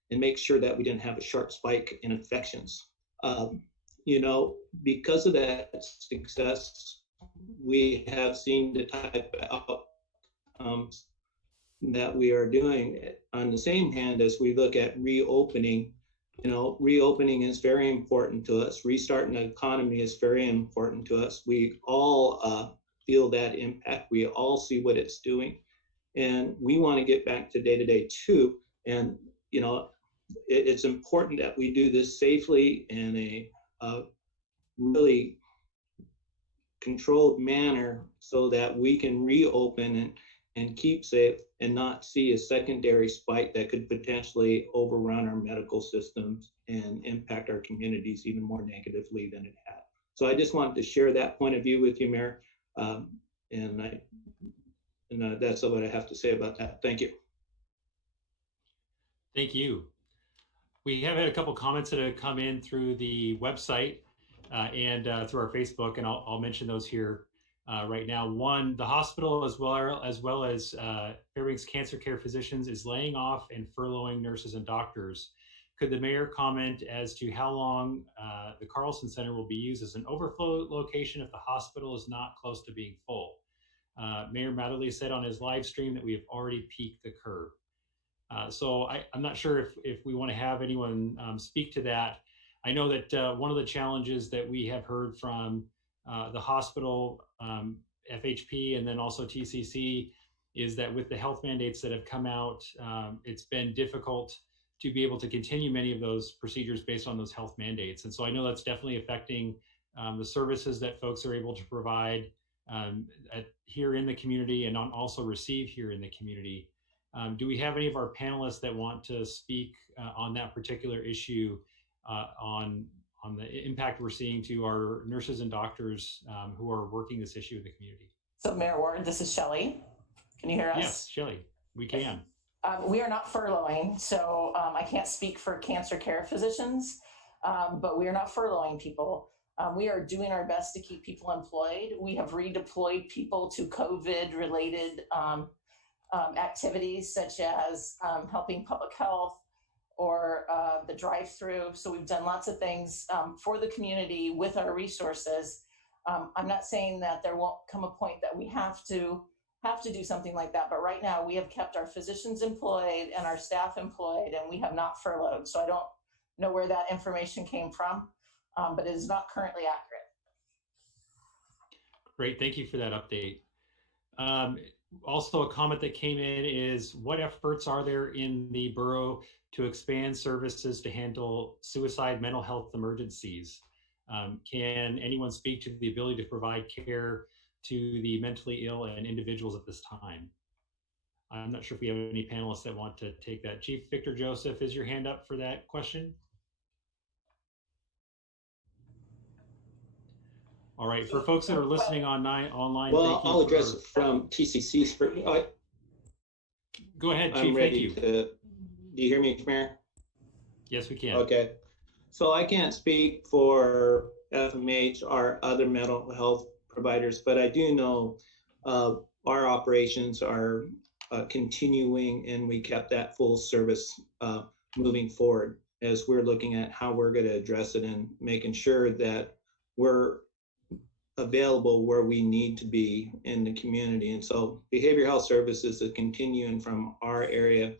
and make sure that we didn't have a sharp spike in infections. Because of that success, we have seen the type of outcomes that we are doing. On the same hand, as we look at reopening, reopening is very important to us. Restarting the economy is very important to us. We all feel that impact. We all see what it's doing. And we want to get back to day-to-day too. And, it's important that we do this safely in a really controlled manner so that we can reopen and keep safe and not see a secondary spike that could potentially overrun our medical systems and impact our communities even more negatively than it had. So I just wanted to share that point of view with you, Mayor. And that's what I have to say about that. Thank you. Thank you. We have had a couple comments that have come in through the website and through our Facebook, and I'll mention those here right now. One, the hospital as well as Fairbanks Cancer Care Physicians is laying off and furloughing nurses and doctors. Could the mayor comment as to how long the Carlson Center will be used as an overflow location if the hospital is not close to being full? Mayor Matherly said on his live stream that we have already peaked the curve. So I'm not sure if we want to have anyone speak to that. I know that one of the challenges that we have heard from the hospital, FHP, and then also TCC is that with the health mandates that have come out, it's been difficult to be able to continue many of those procedures based on those health mandates. And so I know that's definitely affecting the services that folks are able to provide here in the community and also receive here in the community. Do we have any of our panelists that want to speak on that particular issue on the impact we're seeing to our nurses and doctors who are working this issue in the community? So Mayor Ward, this is Shelley. Can you hear us? Yes, Shelley, we can. We are not furloughing, so I can't speak for cancer care physicians, but we are not furloughing people. We are doing our best to keep people employed. We have redeployed people to COVID-related activities such as helping public health or the drive-through. So we've done lots of things for the community with our resources. I'm not saying that there won't come a point that we have to do something like that, but right now we have kept our physicians employed and our staff employed, and we have not furloughed. So I don't know where that information came from, but it is not currently accurate. Great, thank you for that update. Also, a comment that came in is, what efforts are there in the borough to expand services to handle suicide mental health emergencies? Can anyone speak to the ability to provide care to the mentally ill and individuals at this time? I'm not sure if we have any panelists that want to take that. Chief Victor Joseph, is your hand up for that question? All right, for folks that are listening online. Well, I'll address it from TCC's. Go ahead, Chief. I'm ready Thank you. do you hear me, Mayor? Yes, we can. Okay. So I can't speak for FMH or other mental health providers, but I do know our operations are continuing, and we kept that full service moving forward as we're looking at how we're going to address it and making sure that we're available where we need to be in the community. And so behavioral health services is continuing from our area,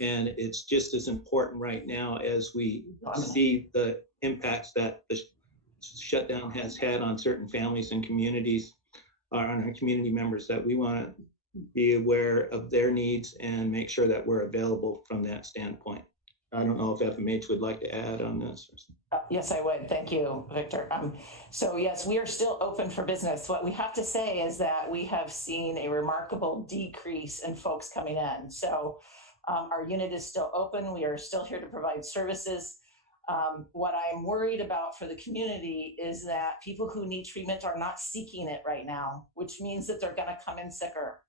and it's just as important right now as we see the impacts that shutdown has had on certain families and communities, on our community members, that we want to be aware of their needs and make sure that we're available from that standpoint. I don't know if FMH would like to add on this. Yes, I would. Thank you, Victor. So yes, we are still open for business. What we have to say is that we have seen a remarkable decrease in folks coming in. So our unit is still open. We are still here to provide services. What I'm worried about for the community is that people who need treatment are not seeking it right now, which means that they're going to come in sicker.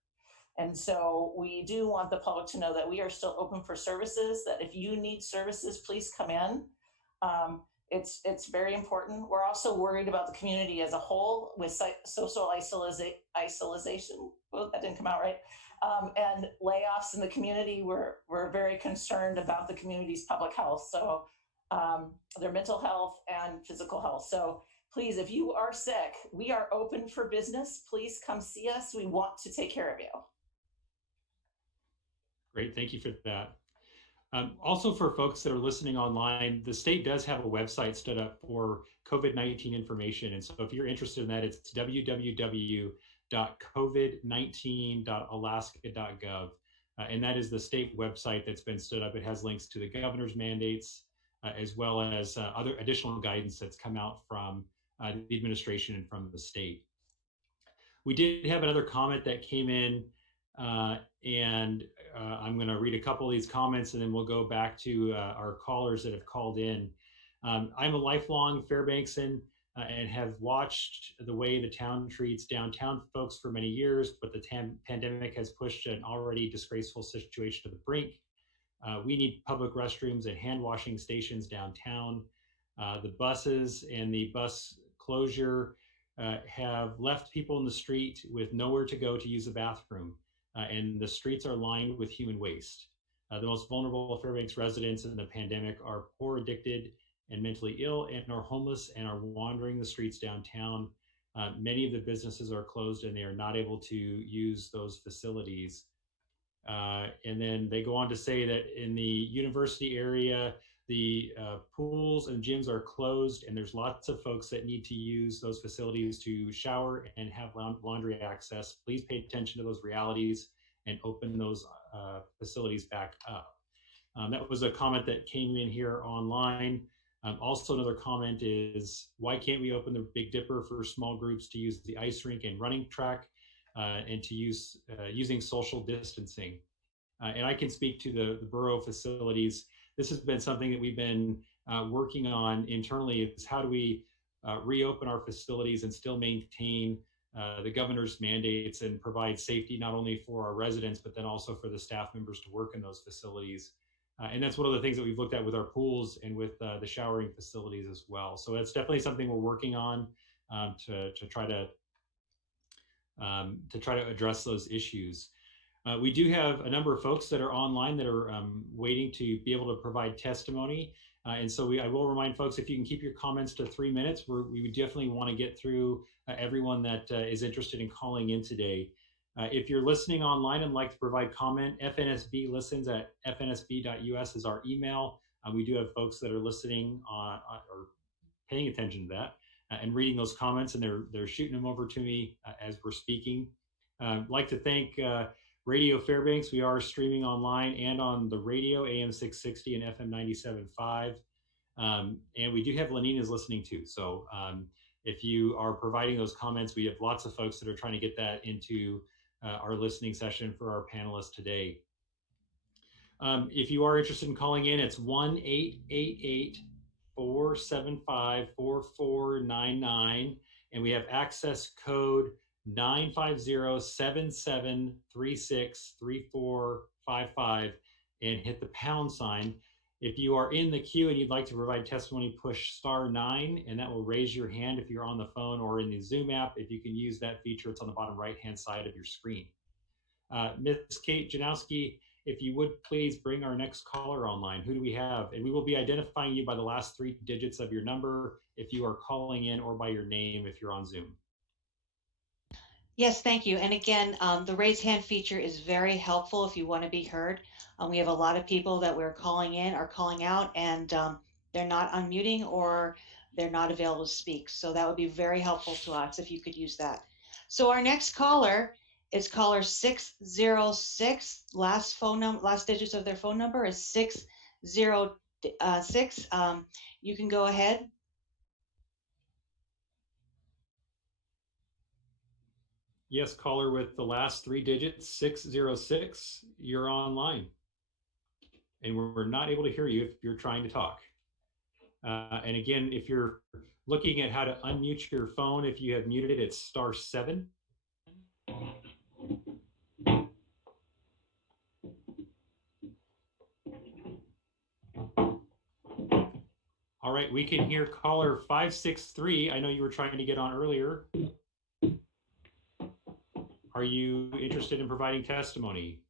And so we do want the public to know that we are still open for services, that if you need services, please come in. It's very important. We're also worried about the community as a whole with social isolation. Oh, that didn't come out right. And layoffs in the community. We're very concerned about the community's public health. So their mental health and physical health. So please, if you are sick, we are open for business. Please come see us. We want to take care of you. Great, thank you for that. Also, for folks that are listening online, the state does have a website stood up for COVID-19 information. And so if you're interested in that, it's www.covid19.alaska.gov. And that is the state website that's been stood up. It has links to the governor's mandates, as well as other additional guidance that's come out from the administration and from the state. We did have another comment that came in, and I'm going to read a couple of these comments, and then we'll go back to our callers that have called in. I'm a lifelong Fairbanksan and have watched the way the town treats downtown folks for many years, but the pandemic has pushed an already disgraceful situation to the brink. We need public restrooms and hand washing stations downtown. The buses and the bus closure have left people in the street with nowhere to go to use a bathroom. And the streets are lined with human waste. The most vulnerable Fairbanks residents in the pandemic are poor, addicted, and mentally ill, and are homeless and are wandering the streets downtown. Many of the businesses are closed and they are not able to use those facilities. And then they go on to say that in the university area, the pools and gyms are closed, and there's lots of folks that need to use those facilities to shower and have laundry access. Please pay attention to those realities and open those facilities back up. That was a comment that came in here online. Also, another comment is, why can't we open the Big Dipper for small groups to use the ice rink and running track and to use using social distancing? And I can speak to the borough facilities. This has been something that we've been working on internally, is how do we reopen our facilities and still maintain the governor's mandates and provide safety not only for our residents, but then also for the staff members to work in those facilities. And that's one of the things that we've looked at with our pools and with the showering facilities as well. So that's definitely something we're working on to try to address those issues. We do have a number of folks that are online that are waiting to be able to provide testimony. And so I will remind folks, if you can keep your comments to 3 minutes, we would definitely want to get through everyone that is interested in calling in today. If you're listening online and like to provide comment, FNSB listens at fnsb.us is our email. We do have folks that are listening or paying attention to that and reading those comments, and they're shooting them over to me as we're speaking. I'd like to thank Radio Fairbanks. We are streaming online and on the radio, AM 660 and FM 97.5. And we do have Lenina's listening too. So if you are providing those comments, we have lots of folks that are trying to get that into our listening session for our panelists today. If you are interested in calling in, it's 1-888-475-4499. And we have access code 950-7736-3455, and hit the pound sign. If you are in the queue and you'd like to provide testimony, push *9, and that will raise your hand if you're on the phone or in the Zoom app. If you can use that feature, it's on the bottom right-hand side of your screen. Ms. Kate Janowski, if you would please bring our next caller online. Who do we have? And we will be identifying you by the last 3 digits of your number if you are calling in, or by your name if you're on Zoom. Yes, thank you. And again, the raise hand feature is very helpful if you want to be heard. We have a lot of people that we're calling in or calling out, and they're not unmuting, or they're not available to speak. So that would be very helpful to us if you could use that. So our next caller is caller 606. Last digits of their phone number is 606. You can go ahead. Yes, caller with the last 3 digits, 606. You're online. And we're not able to hear you if you're trying to talk. And again, if you're looking at how to unmute your phone, if you have muted it, it's *7. All right, we can hear caller 563. I know you were trying to get on earlier. Are you interested in providing testimony?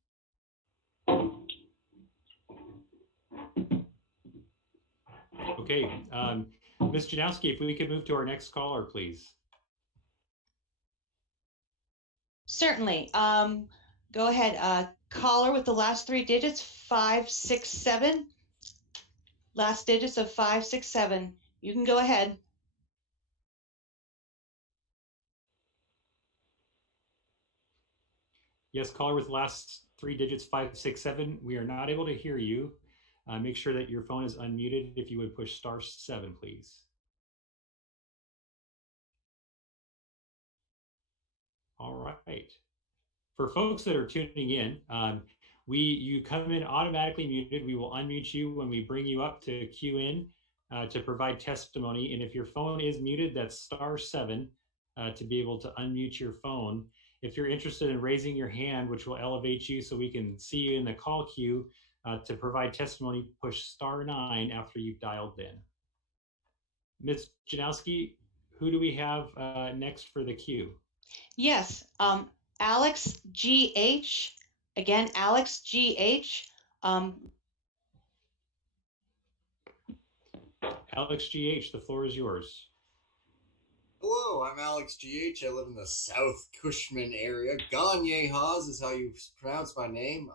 Okay, Ms. Janowski, if we could move to our next caller, please. Certainly. Go ahead. Caller with the last 3 digits, 567. Last digits of 567. You can go ahead. Yes, caller with the last 3 digits, 567. We are not able to hear you. Make sure that your phone is unmuted. If you would push *7, please. All right. For folks that are tuning in, you come in automatically muted. We will unmute you when we bring you up to queue in to provide testimony. And if your phone is muted, that's *7 to be able to unmute your phone. If you're interested in raising your hand, which will elevate you so we can see you in the call queue to provide testimony, push *9 after you've dialed in. Ms. Janowski, who do we have next for the queue? Yes, Alex GH. Again, Alex GH. Alex GH, the floor is yours. Hello, I'm Alex GH. I live in the South Cushman area. Gagne Haas is how you pronounce my name.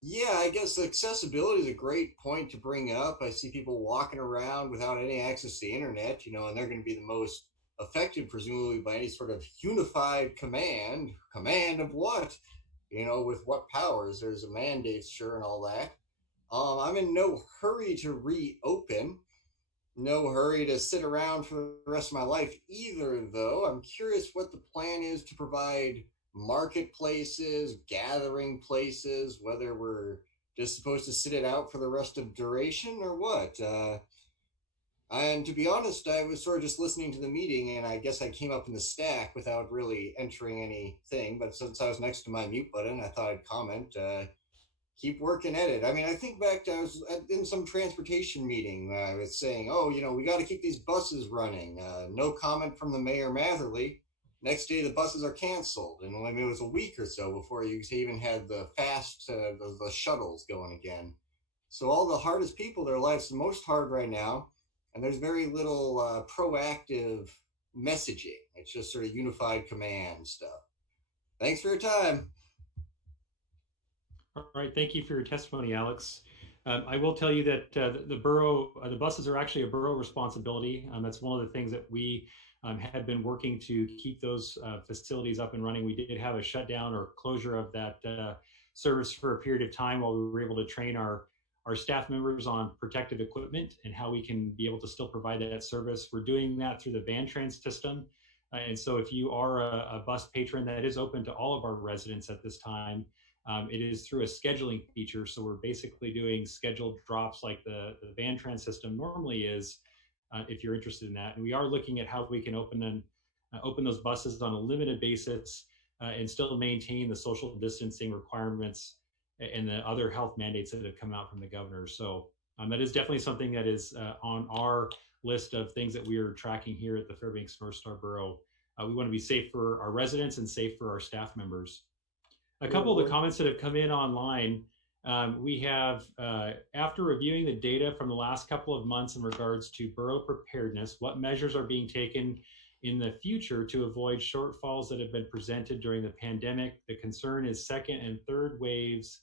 Yeah, I guess accessibility is a great point to bring up. I see people walking around without any access to the internet, and they're going to be the most affected, presumably, by any sort of unified command. Command of what? With what powers? There's a mandate, sure, and all that. I'm in no hurry to reopen. No hurry to sit around for the rest of my life either, though. I'm curious what the plan is to provide marketplaces, gathering places, whether we're just supposed to sit it out for the rest of duration or what. And to be honest, I was sort of just listening to the meeting, and I guess I came up in the stack without really entering anything. But since I was next to my mute button, I thought I'd comment. Keep working at it. I mean, I think back to I was in some transportation meeting. I was saying, we got to keep these buses running. No comment from the Mayor Matherly. Next day, the buses are canceled. And it was a week or so before you even had the the shuttles going again. So all the hardest people, their life's the most hard right now. And there's very little proactive messaging. It's just sort of unified command stuff. Thanks for your time. All right, thank you for your testimony, Alex. I will tell you that the borough, the buses are actually a borough responsibility. That's one of the things that we had been working to keep those facilities up and running. We did have a shutdown or closure of that service for a period of time while we were able to train our staff members on protective equipment and how we can be able to still provide that service. We're doing that through the VanTrans system. And so if you are a bus patron, that is open to all of our residents at this time. It is through a scheduling feature. So we're basically doing scheduled drops like the VanTrans system normally is, if you're interested in that. And we are looking at how we can open those buses on a limited basis and still maintain the social distancing requirements and the other health mandates that have come out from the governor. So that is definitely something that is on our list of things that we are tracking here at the Fairbanks North Star Borough. We want to be safe for our residents and safe for our staff members. A couple of the comments that have come in online, we have, after reviewing the data from the last couple of months in regards to borough preparedness, what measures are being taken in the future to avoid shortfalls that have been presented during the pandemic? The concern is second and third waves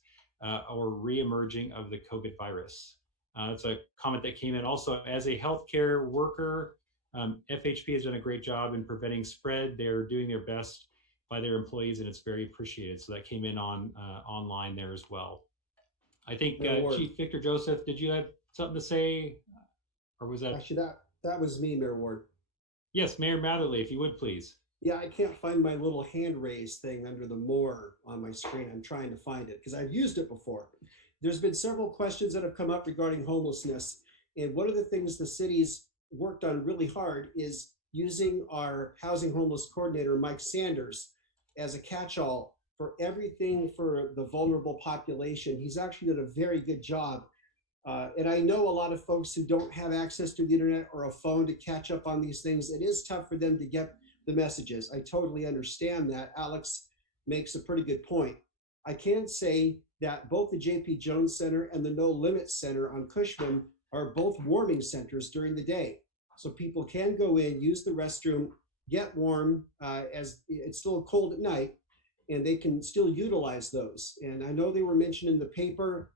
or re-emerging of the COVID virus. It's a comment that came in. Also, as a healthcare worker, FHP has done a great job in preventing spread. They're doing their best by their employees, and it's very appreciated. So that came in on online there as well. I think Chief Victor Joseph, did you have something to say, or was that? Actually, that was me, Mayor Ward. Yes, Mayor Matherly, if you would please. Yeah, I can't find my little hand raise thing under the more on my screen. I'm trying to find it because I've used it before. There's been several questions that have come up regarding homelessness. And one of the things the city's worked on really hard is using our housing homeless coordinator, Mike Sanders, as a catch-all for everything for the vulnerable population. He's actually done a very good job. And I know a lot of folks who don't have access to the internet or a phone to catch up on these things. It is tough for them to get the messages. I totally understand that. Alex makes a pretty good point. I can say that both the JP Jones Center and the No Limits Center on Cushman are both warming centers during the day. So people can go in, use the restroom, get warm as it's still cold at night, and they can still utilize those. And I know they were mentioned in the paper,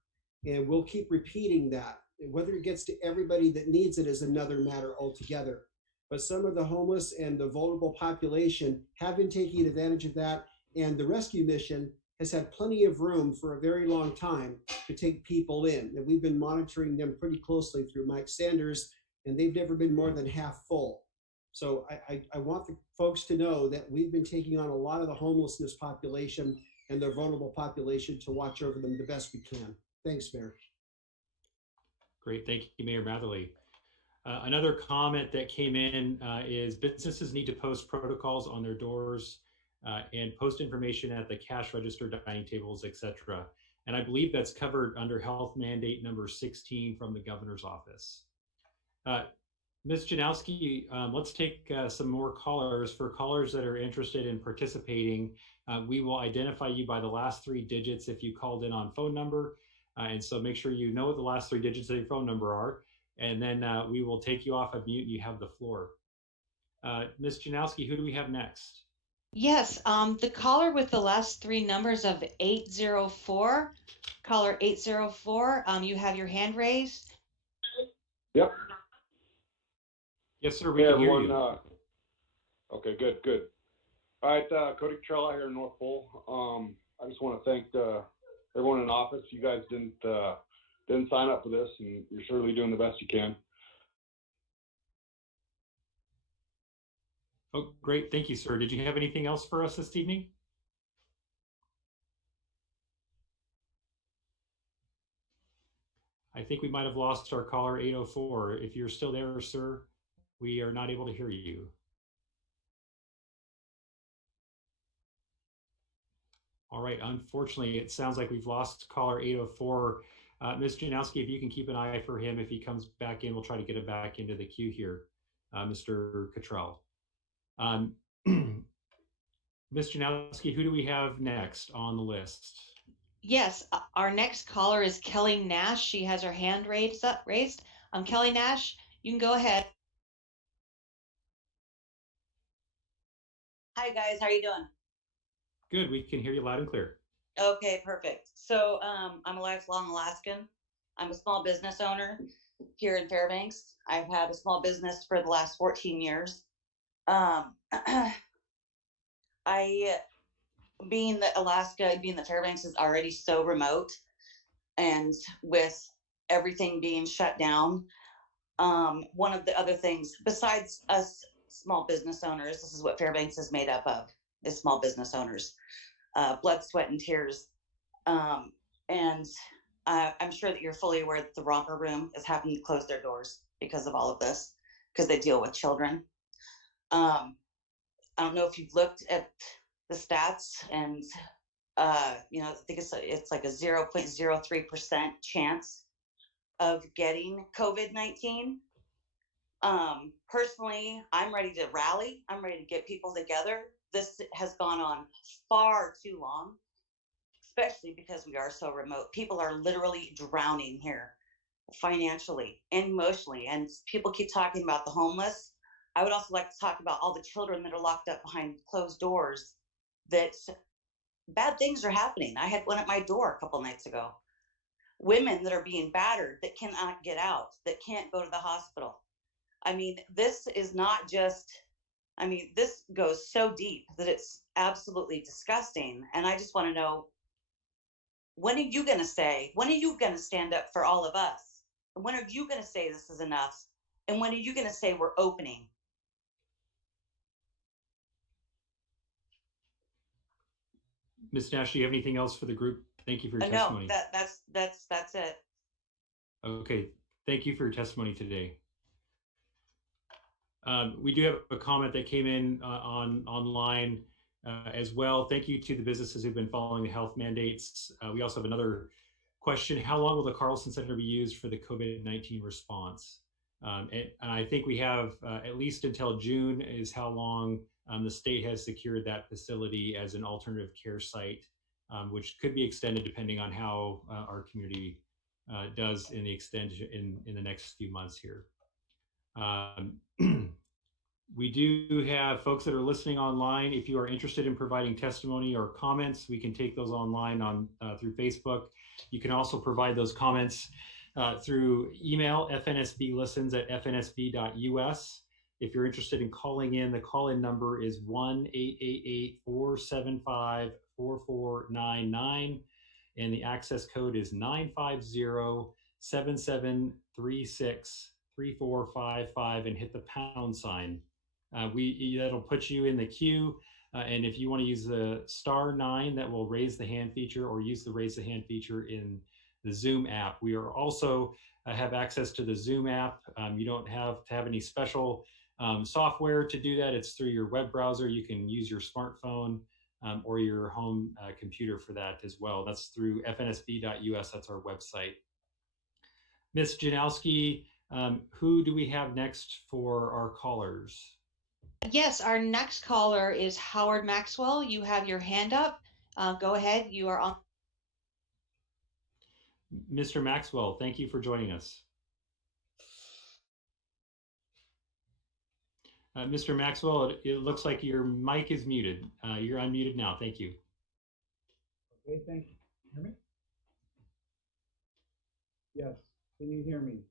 and we'll keep repeating that. Whether it gets to everybody that needs it is another matter altogether. But some of the homeless and the vulnerable population have been taking advantage of that. And the rescue mission has had plenty of room for a very long time to take people in. And we've been monitoring them pretty closely through Mike Sanders, and they've never been more than half full. So I want the folks to know that we've been taking on a lot of the homelessness population and the vulnerable population to watch over them the best we can. Thanks, Mayor. Great, thank you, Mayor Matherly. Another comment that came in is businesses need to post protocols on their doors and post information at the cash register, dining tables, etc. And I believe that's covered under health mandate number 16 from the governor's office. Ms. Janowski, let's take some more callers. For callers that are interested in participating, we will identify you by the last 3 digits if you called in on phone number. And so make sure you know what the last 3 digits of your phone number are. And then we will take you off of mute and you have the floor. Ms. Janowski, who do we have next? Yes, the caller with the last 3 numbers of 804, caller 804, you have your hand raised. Yep. Yes, sir, we can hear you. Okay, good. All right, Cody Cottrell out here in North Pole. I just want to thank everyone in office. You guys didn't sign up for this, and you're certainly doing the best you can. Oh, great. Thank you, sir. Did you have anything else for us this evening? I think we might have lost our caller 804. If you're still there, sir, we are not able to hear you. All right. Unfortunately, it sounds like we've lost caller 804. Ms. Janowski, if you can keep an eye for him, if he comes back in, we'll try to get him back into the queue here, Mr. Cottrell. Ms. Janowski, who do we have next on the list? Yes, our next caller is Kelly Nash. She has her hand raised. Kelly Nash, you can go ahead. Hi guys, how are you doing? Good, we can hear you loud and clear. Okay, perfect. So I'm a lifelong Alaskan. I'm a small business owner here in Fairbanks. I've had a small business for the last 14 years. Being that Fairbanks is already so remote, and with everything being shut down, one of the other things, besides us small business owners, this is what Fairbanks is made up of, is small business owners, blood, sweat, and tears. And I'm sure that you're fully aware that the romper room is having to close their doors because of all of this, because they deal with children. I don't know if you've looked at the stats, and I think it's like a 0.03% chance of getting COVID-19. Personally, I'm ready to rally. I'm ready to get people together. This has gone on far too long, especially because we are so remote. People are literally drowning here financially and emotionally. And people keep talking about the homeless. I would also like to talk about all the children that are locked up behind closed doors, that bad things are happening. I had one at my door a couple nights ago. women that are being battered that cannot get out, that can't go to the hospital. I mean, this is not just, I mean, this goes so deep that it's absolutely disgusting. And I just want to know, when are you going to say, when are you going to stand up for all of us? And when are you going to say this is enough? And when are you going to say we're opening? Ms. Nash, do you have anything else for the group? Thank you for your No, testimony. that's it. Okay, thank you for your testimony today. We do have a comment that came in online as well. Thank you to the businesses who've been following the health mandates. We also have another question. How long will the Carlson Center be used for the COVID-19 response? And I think we have at least until June is how long the state has secured that facility as an alternative care site, which could be extended depending on how our community does in the extension in the next few months here. We do have folks that are listening online. If you are interested in providing testimony or comments, we can take those online on through Facebook. You can also provide those comments through email, fnsblistens@fnsb.us. If you're interested in calling in, the call-in number is 1-888-475-4499, and the access code is 950-7736-3455, and hit the pound sign. That'll put you in the queue, and if you want to use the *9, that will raise the hand feature, or use the raise the hand feature in the Zoom app. We are also have access to the Zoom app. You don't have to have any special software to do that. It's through your web browser. You can use your smartphone or your home computer for that as well. That's through fnsb.us. That's our website. Ms. Janowski, who do we have next for our callers? Yes, our next caller is Howard Maxwell. You have your hand up. Go ahead. You are on. Mr. Maxwell, thank you for joining us. Mr. Maxwell, it looks like your mic is muted. You're unmuted now. Thank you. Okay, thank you. Hear me? Yes. Can you hear me?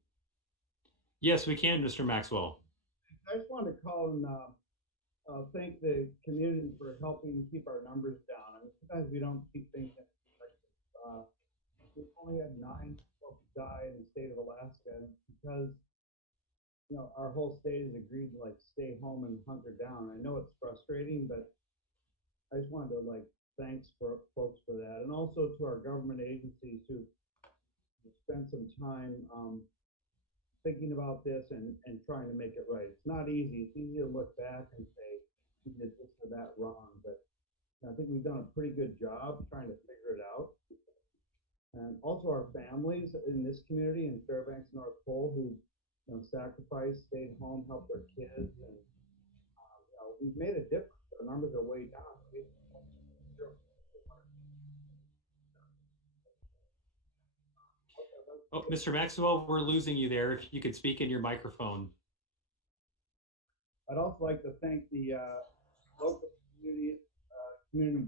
Yes, we can, Mr. Maxwell. I just wanted to call and thank the community for helping keep our numbers down. I mean, sometimes we don't keep things in perspective. We've only had 9 folks die in the state of Alaska, and because our whole state has agreed to stay home and hunker down. I know it's frustrating, but I just wanted to thanks for folks for that, and also to our government agencies who spent some time thinking about this and trying to make it right. It's not easy. It's easy to look back and say, we did this or that wrong, but I think we've done a pretty good job trying to figure it out. And also our families in this community in Fairbanks, North Pole, who sacrificed, stayed home, helped their kids, and we've made a difference. Our numbers are way down. Oh, Mr. Maxwell, we're losing you there. If you could speak in your microphone. I'd also like to thank the local community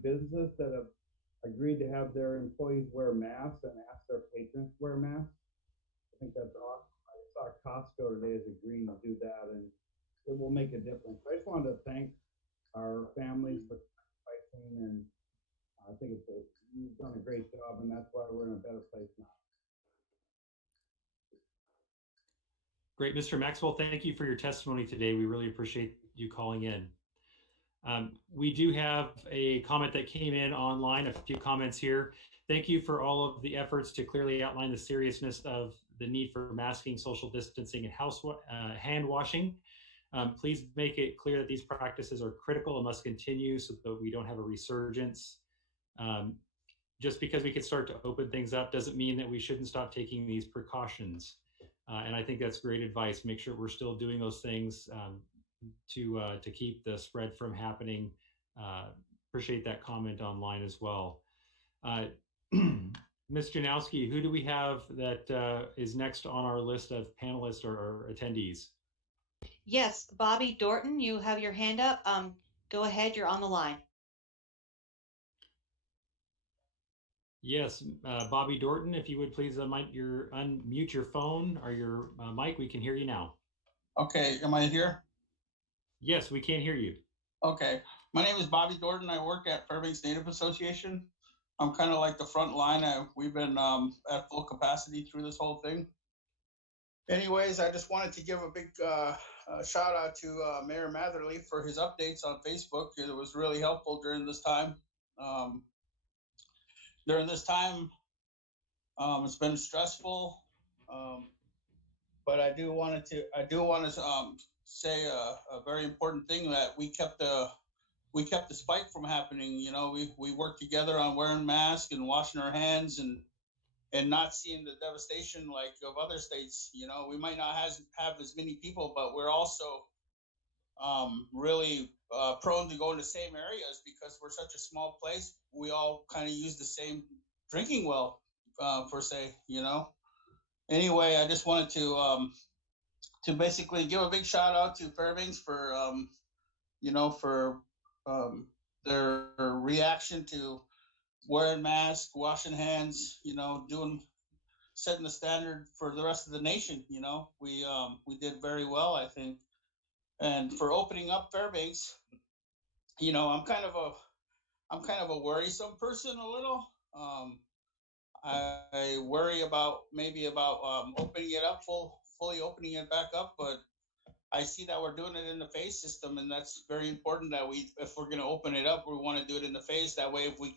businesses that have agreed to have their employees wear masks and ask their patrons to wear masks. I think that's awesome. I saw Costco today has agreed to do that, and it will make a difference. I just wanted to thank our families for fighting, and I think you've done a great job, and that's why we're in a better place now. Great, Mr. Maxwell, thank you for your testimony today. We really appreciate you calling in. We do have a comment that came in online, a few comments here. Thank you for all of the efforts to clearly outline the seriousness of the need for masking, social distancing, and hand washing. Please make it clear that these practices are critical and must continue so that we don't have a resurgence. Just because we can start to open things up doesn't mean that we shouldn't stop taking these precautions. And I think that's great advice. Make sure we're still doing those things to keep the spread from happening. Appreciate that comment online as well. Ms. Janowski, who do we have that is next on our list of panelists or attendees? Yes, Bobby Dorton, you have your hand up. Go ahead, you're on the line. Yes, Bobby Dorton, if you would please unmute your phone or your mic, we can hear you now. Okay, am I here? Yes, we can hear you. Okay, my name is Bobby Dorton. I work at Fairbanks Native Association. I'm kind of like the front line. We've been at full capacity through this whole thing. Anyways, I just wanted to give a big shout out to Mayor Matherly for his updates on Facebook. It was really helpful during this time. It's been stressful, but I do want to say a very important thing, that we kept the spike from happening. You know, we worked together on wearing masks and washing our hands and not seeing the devastation like of other states. You know, we might not have as many people, but we're also really prone to go in the same areas because we're such a small place. We all kind of use the same drinking well, per se, you know. Anyway, I just wanted to basically give a big shout out to Fairbanks for their reaction to wearing masks, washing hands, you know, setting the standard for the rest of the nation. You know, we did very well, I think. And for opening up Fairbanks, you know, I'm kind of a worrisome person a little. I worry about opening it up, fully opening it back up, but I see that we're doing it in the phase system, and that's very important. That if we're going to open it up, we want to do it in the phase. That way, if we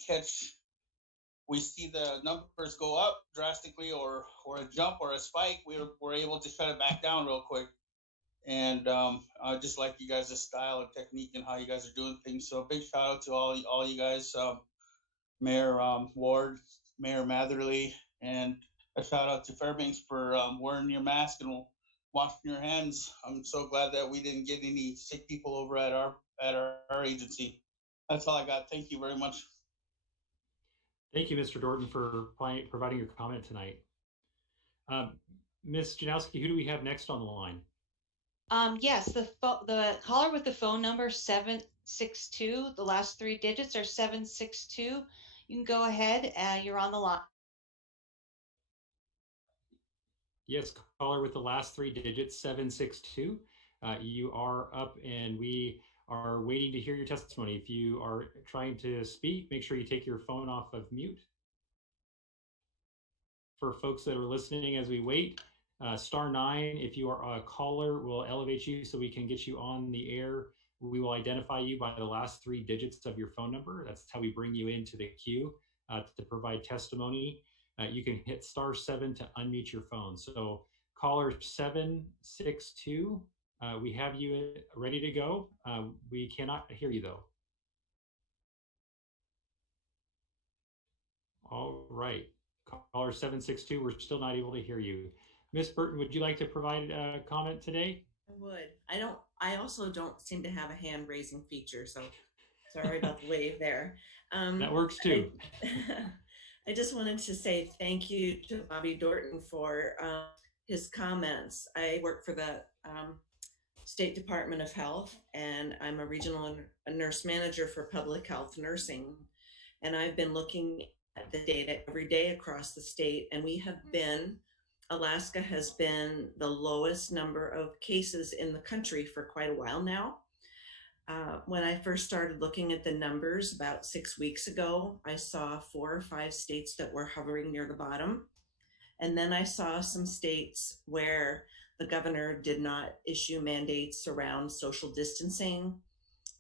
see the numbers go up drastically, or a jump or a spike, we're able to shut it back down real quick. And I just like you guys' style and technique and how you guys are doing things. So a big shout out to all you guys, Mayor Ward, Mayor Matherly, and a shout out to Fairbanks for wearing your mask and washing your hands. I'm so glad that we didn't get any sick people over at our agency. That's all I got. Thank you very much. Thank you, Mr. Dorton, for providing your comment tonight. Ms. Janowski, who do we have next on the line? Yes, the caller with the phone number 762, the last three digits are 762. You can go ahead. You're on the line. Yes, caller with the last three digits, 762. You are up, and we are waiting to hear your testimony. If you are trying to speak, make sure you take your phone off of mute. For folks that are listening as we wait, *9, if you are a caller, will elevate you so we can get you on the air. We will identify you by the last three digits of your phone number. That's how we bring you into the queue to provide testimony. You can hit *7 to unmute your phone. So caller 762, we have you ready to go. We cannot hear you though. All right, caller 762, we're still not able to hear you. Ms. Burton, would you like to provide a comment today? I would. I also don't seem to have a hand raising feature, so sorry about the wave there. That works too. I just wanted to say thank you to Bobby Dorton for his comments. I work for the State Department of Health, and I'm a regional nurse manager for public health nursing. And I've been looking at the data every day across the state, and Alaska has been the lowest number of cases in the country for quite a while now. When I first started looking at the numbers about 6 weeks ago, I saw 4 or 5 states that were hovering near the bottom. And then I saw some states where the governor did not issue mandates around social distancing,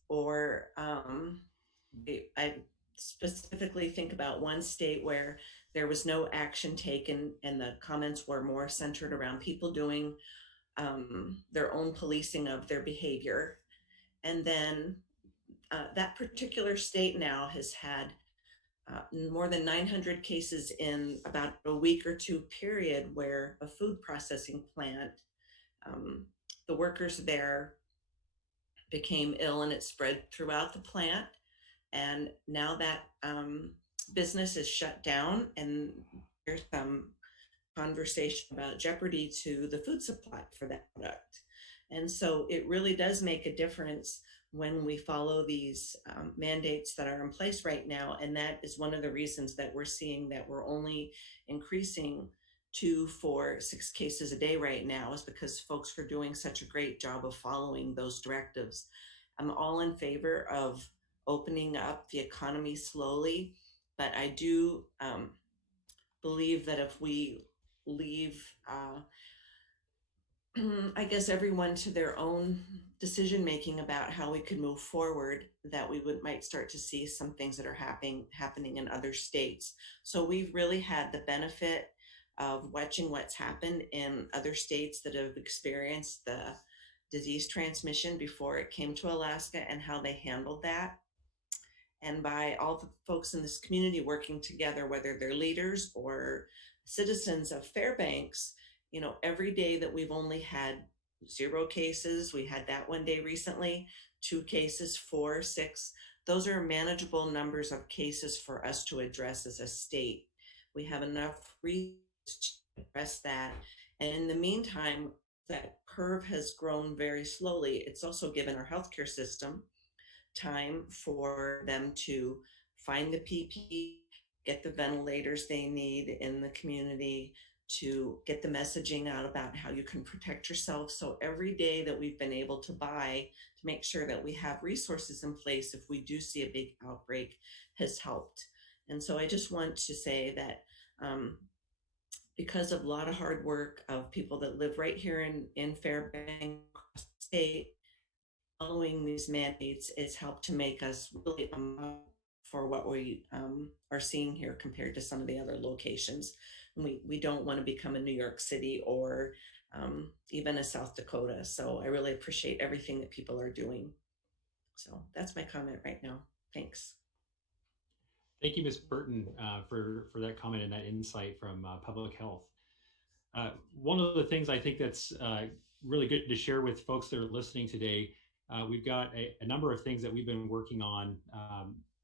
or I specifically think about one state where there was no action taken and the comments were more centered around people doing their own policing of their behavior. And then that particular state now has had more than 900 cases in about a week or two period, where a food processing plant, the workers there became ill and it spread throughout the plant. And now that business is shut down, and there's some conversation about jeopardy to the food supply for that product. And so it really does make a difference when we follow these mandates that are in place right now. And that is one of the reasons that we're seeing that we're only increasing 2, 4, 6 cases a day right now, is because folks are doing such a great job of following those directives. I'm all in favor of opening up the economy slowly, but I do believe that if we leave I guess everyone to their own decision making about how we could move forward, that we might start to see some things that are happening in other states. So we've really had the benefit of watching what's happened in other states that have experienced the disease transmission before it came to Alaska and how they handled that. And by all the folks in this community working together, whether they're leaders or citizens of Fairbanks, you know, every day that we've only had 0 cases, we had that one day recently, 2 cases, 4, 6, those are manageable numbers of cases for us to address as a state. We have enough resources to address that. And in the meantime, that curve has grown very slowly. It's also given our healthcare system time for them to find the PPE, get the ventilators they need in the community, to get the messaging out about how you can protect yourself. So every day that we've been able to buy to make sure that we have resources in place if we do see a big outbreak has helped. And so I just want to say that because of a lot of hard work of people that live right here in Fairbanks State, following these mandates has helped to make us really for what we are seeing here compared to some of the other locations. We don't want to become a New York City or even a South Dakota. So I really appreciate everything that people are doing. So that's my comment right now. Thanks. Thank you, Ms. Burton, for that comment and that insight from Public Health. One of the things I think that's really good to share with folks that are listening today, we've got a number of things that we've been working on.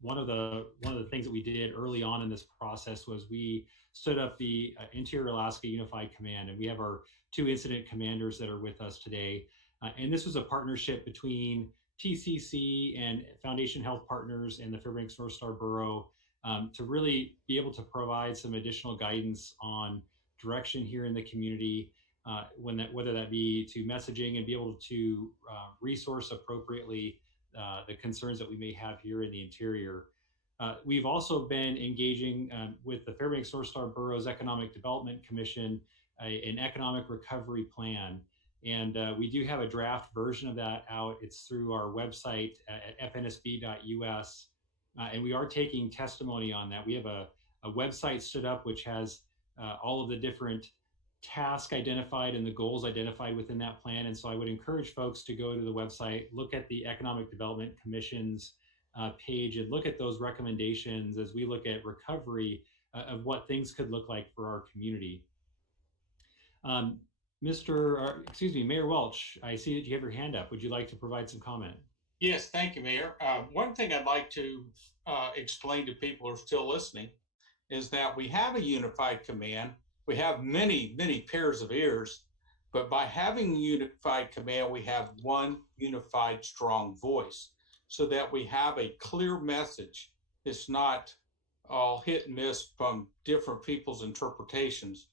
One of the things that we did early on in this process was we stood up the Interior Alaska Unified Command, and we have our 2 incident commanders that are with us today. And this was a partnership between TCC and Foundation Health Partners and the Fairbanks North Star Borough to really be able to provide some additional guidance on direction here in the community, whether that be to messaging and be able to resource appropriately the concerns that we may have here in the interior. We've also been engaging with the Fairbanks North Star Borough's Economic Development Commission, an economic recovery plan. And we do have a draft version of that out. It's through our website at fnsb.us. And we are taking testimony on that. We have a website stood up which has all of the different tasks identified and the goals identified within that plan. And so I would encourage folks to go to the website, look at the Economic Development Commission's page and look at those recommendations as we look at recovery of what things could look like for our community. Mayor Welch, I see that you have your hand up. Would you like to provide some comment? Yes, thank you, Mayor. One thing I'd like to explain to people who are still listening is that we have a unified command. We have many, many pairs of ears, but by having a unified command, we have one unified, strong voice so that we have a clear message. It's not all hit and miss from different people's interpretations,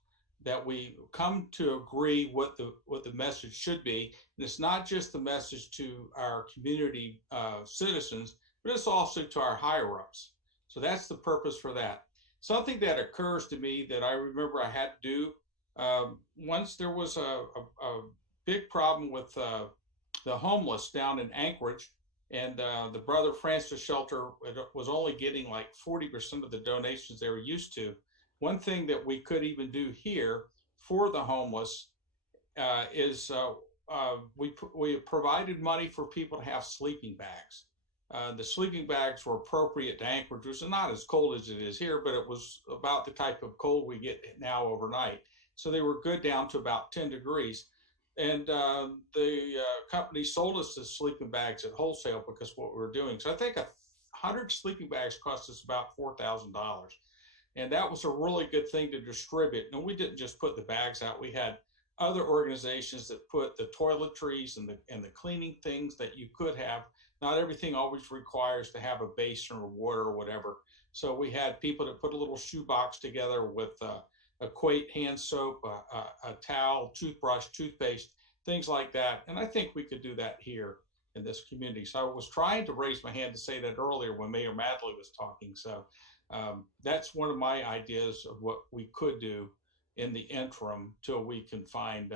that we come to agree what the message should be. And it's not just the message to our community citizens, but it's also to our higher ups. So that's the purpose for that. Something that occurs to me that I remember I had to do, once there was a big problem with the homeless down in Anchorage, and the Brother Francis Shelter was only getting like 40% of the donations they were used to. One thing that we could even do here for the homeless is we provided money for people to have sleeping bags. The sleeping bags were appropriate to Anchorage, which is not as cold as it is here, but it was about the type of cold we get now overnight. So they were good down to about 10 degrees. And the company sold us the sleeping bags at wholesale because of what we were doing. So I think 100 sleeping bags cost us about $4,000. And that was a really good thing to distribute. And we didn't just put the bags out. We had other organizations that put the toiletries and the cleaning things that you could have. Not everything always requires to have a basin or water or whatever. So we had people that put a little shoebox together with a Quate hand soap, a towel, toothbrush, toothpaste, things like that. And I think we could do that here in this community. So I was trying to raise my hand to say that earlier when Mayor Madley was talking. So that's one of my ideas of what we could do in the interim till we can find,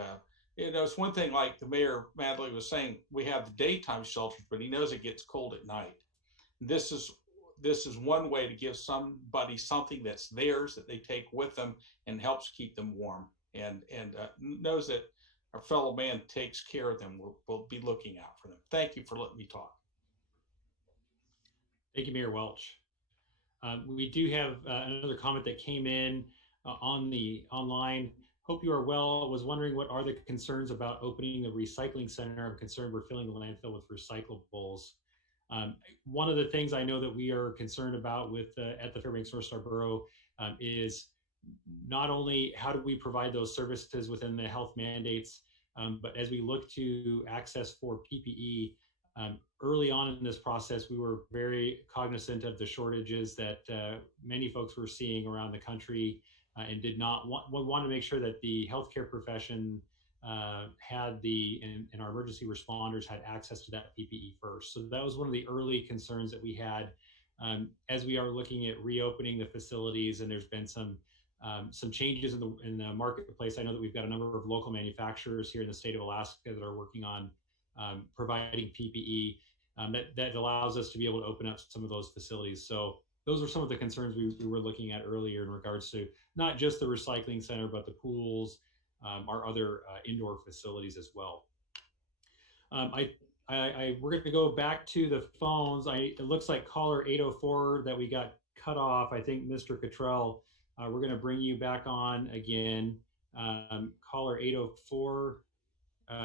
it's one thing like the Mayor Madley was saying, we have the daytime shelters, but he knows it gets cold at night. This is one way to give somebody something that's theirs that they take with them and helps keep them warm, and knows that our fellow man takes care of them. We'll be looking out for them. Thank you for letting me talk. Thank you, Mayor Welch. We do have another comment that came in on the online. Hope you are well. I was wondering, what are the concerns about opening the recycling center? I'm concerned we're filling the landfill with recyclables. One of the things I know that we are concerned about with at the Fairbanks North Star Borough is not only how do we provide those services within the health mandates, but as we look to access for PPE, early on in this process, we were very cognizant of the shortages that many folks were seeing around the country, and did not want to make sure that the healthcare profession had and our emergency responders had access to that PPE first. So that was one of the early concerns that we had as we are looking at reopening the facilities. And there's been some changes in the marketplace. I know that we've got a number of local manufacturers here in the state of Alaska that are working on providing PPE that allows us to be able to open up some of those facilities. So those are some of the concerns we were looking at earlier in regards to not just the recycling center, but the pools, our other indoor facilities as well. We're going to go back to the phones. It looks like caller 804 that we got cut off. I think Mr. Cottrell, we're going to bring you back on again. Caller 804,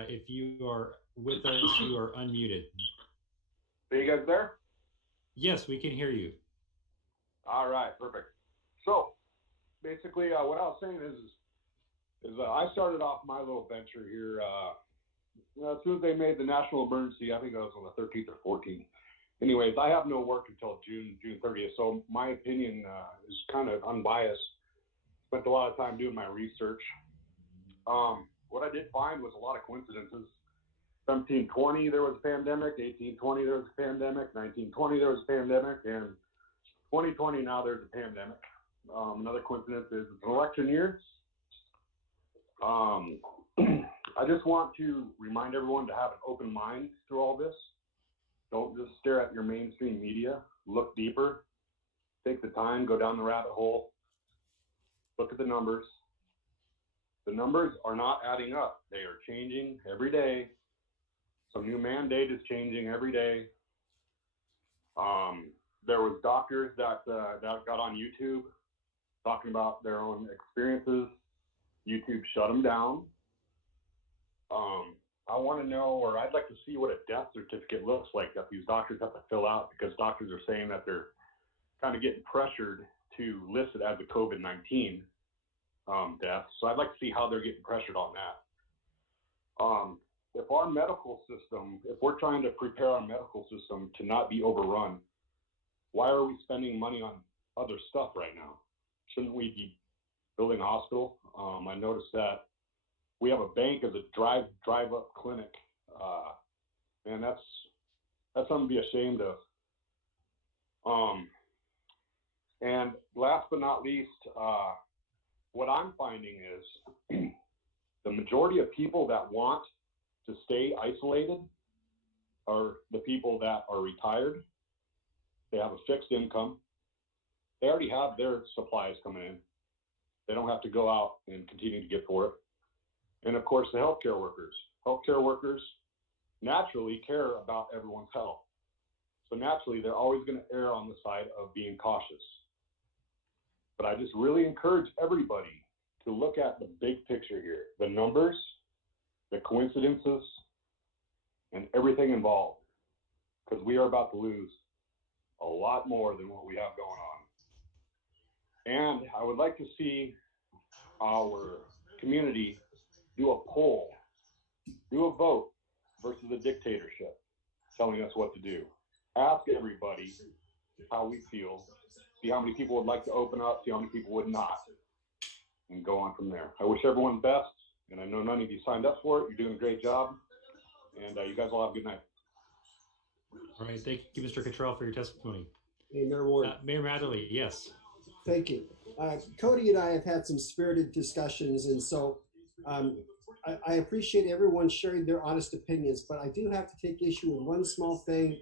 if you are with us, you are unmuted. Are you guys there? Yes, we can hear you. All right, perfect. So basically what I was saying is I started off my little venture here as soon as they made the national emergency. I think that was on the 13th or 14th. Anyways, I have no work until June 30th. So my opinion is kind of unbiased. Spent a lot of time doing my research. What I did find was a lot of coincidences. 1720 there was a pandemic, 1820 there was a pandemic, 1920 there was a pandemic, and 2020 now there's a pandemic. Another coincidence is it's an election year. I just want to remind everyone to have an open mind through all this. Don't just stare at your mainstream media. Look deeper. Take the time, go down the rabbit hole. Look at the numbers. The numbers are not adding up. They are changing every day. Some new mandate is changing every day. There was doctors that got on YouTube talking about their own experiences. YouTube shut them down. I want to know, or I'd like to see what a death certificate looks like that these doctors have to fill out, because doctors are saying that they're kind of getting pressured to list it as a COVID-19 death. So I'd like to see how they're getting pressured on that. If our medical system, if we're trying to prepare our medical system to not be overrun, why are we spending money on other stuff right now? Shouldn't we be building a hospital? I noticed that we have a bank as a drive-up clinic. Man, that's something to be ashamed of. And last but not least, what I'm finding is the majority of people that want to stay isolated are the people that are retired. They have a fixed income. They already have their supplies coming in. They don't have to go out and continue to get for it. And of course, the healthcare workers. Healthcare workers naturally care about everyone's health. So naturally, they're always going to err on the side of being cautious. But I just really encourage everybody to look at the big picture here, the numbers, the coincidences, and everything involved, because we are about to lose a lot more than what we have going on. And I would like to see our community do a poll, do a vote versus a dictatorship telling us what to do. Ask everybody how we feel, see how many people would like to open up, see how many people would not, and go on from there. I wish everyone best, and I know none of you signed up for it. You're doing a great job, and you guys all have a good night. All right, thank you, Mr. Cottrell, for your testimony. Hey, Mayor Ward. Mayor Matherly, yes. Thank you. Cody and I have had some spirited discussions, and so I appreciate everyone sharing their honest opinions, but I do have to take issue with one small thing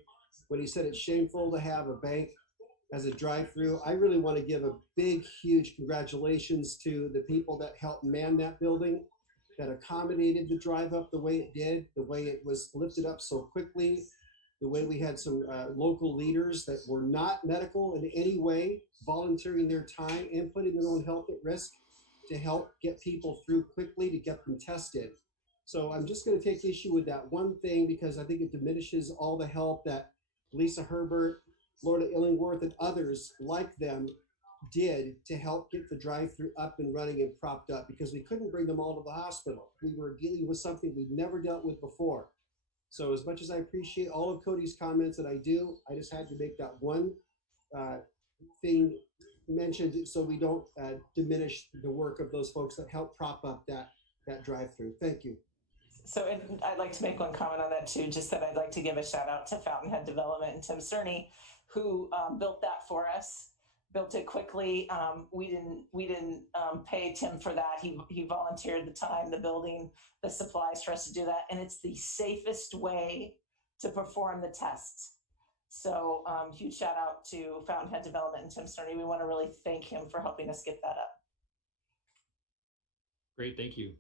when he said it's shameful to have a bank as a drive-through. I really want to give a big, huge congratulations to the people that helped man that building, that accommodated the drive up the way it did, the way it was lifted up so quickly, the way we had some local leaders that were not medical in any way, volunteering their time and putting their own health at risk to help get people through quickly to get them tested. So I'm just going to take issue with that one thing because I think it diminishes all the help that Lisa Herbert, Lorna Illingworth, and others like them did to help get the drive-through up and running and propped up, because we couldn't bring them all to the hospital. We were dealing with something we'd never dealt with before. So as much as I appreciate all of Cody's comments, and I do, I just had to make that one thing mentioned so we don't diminish the work of those folks that helped prop up that drive-through. Thank you. So I'd like to make one comment on that too, just that I'd like to give a shout out to Fountainhead Development and Tim Cerny, who built that for us, built it quickly. We didn't pay Tim for that. He volunteered the time, the building, the supplies for us to do that. And it's the safest way to perform the tests. So huge shout out to Fountainhead Development and Tim Cerny. We want to really thank him for helping us get that up. Great, thank you.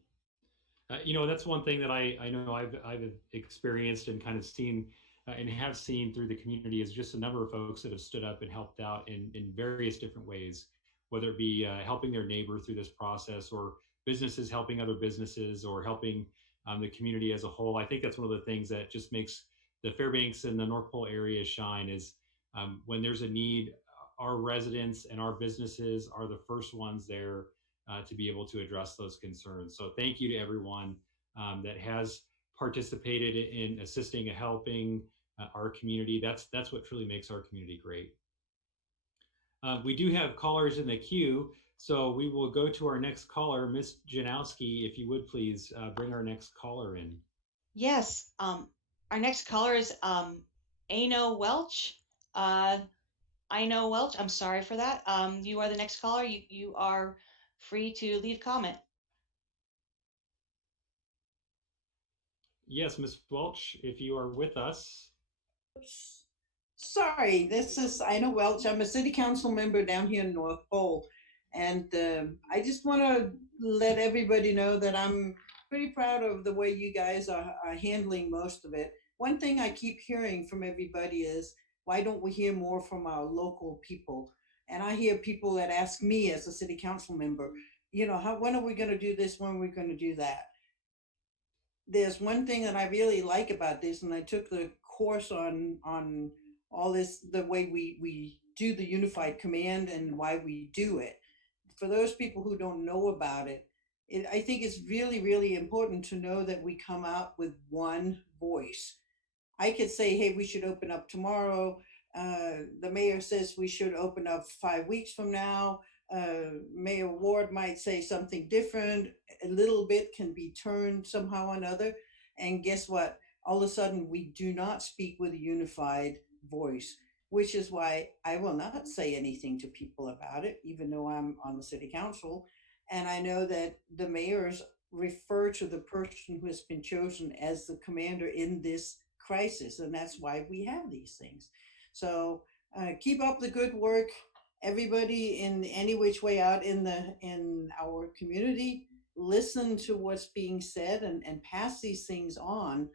That's one thing that I know I've experienced and kind of seen and have seen through the community is just a number of folks that have stood up and helped out in various different ways, whether it be helping their neighbor through this process, or businesses helping other businesses, or helping the community as a whole. I think that's one of the things that just makes the Fairbanks and the North Pole area shine is when there's a need, our residents and our businesses are the first ones there to be able to address those concerns. So thank you to everyone that has participated in assisting and helping our community. That's what truly makes our community great. We do have callers in the queue, so we will go to our next caller. Ms. Janowski, if you would please bring our next caller in. Yes, our next caller is Aino Welch. Aino Welch, I'm sorry for that. You are the next caller. You are free to leave comment. Yes, Ms. Welch, if you are with us. Sorry, this is Ina Welch. I'm a city council member down here in North Pole. And I just want to let everybody know that I'm pretty proud of the way you guys are handling most of it. One thing I keep hearing from everybody is, why don't we hear more from our local people? And I hear people that ask me as a city council member, when are we going to do this? When are we going to do that? There's one thing that I really like about this, and I took the course on all this, the way we do the unified command and why we do it. For those people who don't know about it, I think it's really, really important to know that we come out with one voice. I could say, hey, we should open up tomorrow. The mayor says we should open up 5 weeks from now. Mayor Ward might say something different. A little bit can be turned somehow or another. And guess what? All of a sudden, we do not speak with a unified voice, which is why I will not say anything to people about it, even though I'm on the city council. And I know that the mayors refer to the person who has been chosen as the commander in this crisis. And that's why we have these things. So keep up the good work. Everybody in any which way out in our community, listen to what's being said and pass these things on.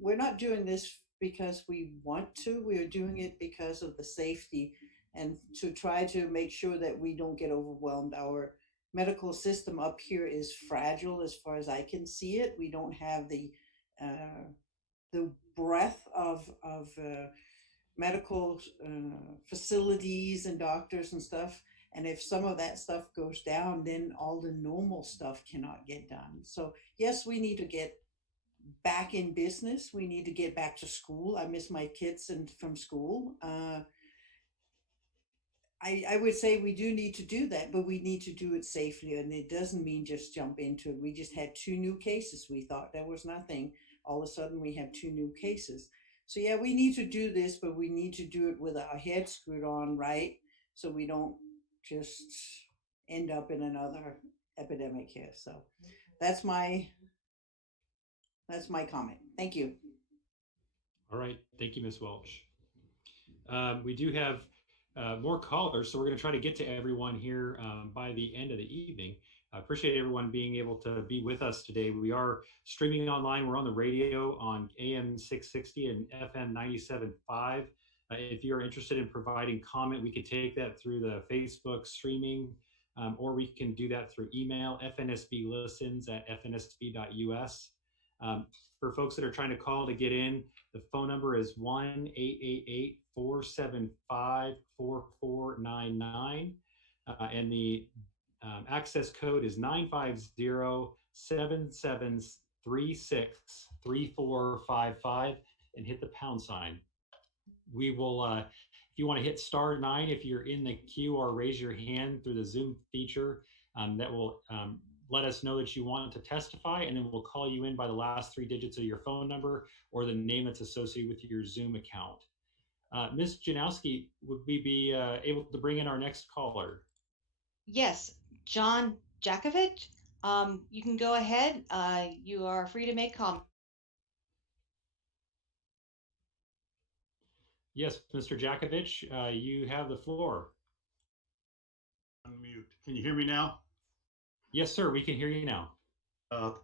We're not doing this because we want to. We are doing it because of the safety and to try to make sure that we don't get overwhelmed. Our medical system up here is fragile as far as I can see it. We don't have the breadth of medical facilities and doctors and stuff. And if some of that stuff goes down, then all the normal stuff cannot get done. So yes, we need to get back in business. We need to get back to school. I miss my kids and from school. I would say we do need to do that, but we need to do it safely. And it doesn't mean just jump into it. We just had 2 new cases. We thought there was nothing. All of a sudden we have 2 new cases. So yeah, we need to do this, but we need to do it with our head screwed on, right? So we don't just end up in another epidemic here. So that's my comment. Thank you. All right. Thank you, Ms. Welch. We do have more callers, so we're going to try to get to everyone here by the end of the evening. I appreciate everyone being able to be with us today. We are streaming online. We're on the radio on AM 660 and FM 97.5. If you're interested in providing comment, we could take that through the Facebook streaming, or we can do that through email, fnsblistens@fnsb.us. For folks that are trying to call to get in, the phone number is 1-888-475-4499. And the access code is 950-7736-3455, and hit the pound sign. We will, if you want to hit *9 if you're in the queue, or raise your hand through the Zoom feature, that will let us know that you want to testify, and then we'll call you in by the last 3 digits of your phone number or the name that's associated with your Zoom account. Ms. Janowski, would we be able to bring in our next caller? Yes, John Jakovich. You can go ahead. You are free to make comments. Yes, Mr. Jakovich, you have the floor. Unmute. Can you hear me now? Yes, sir. We can hear you now.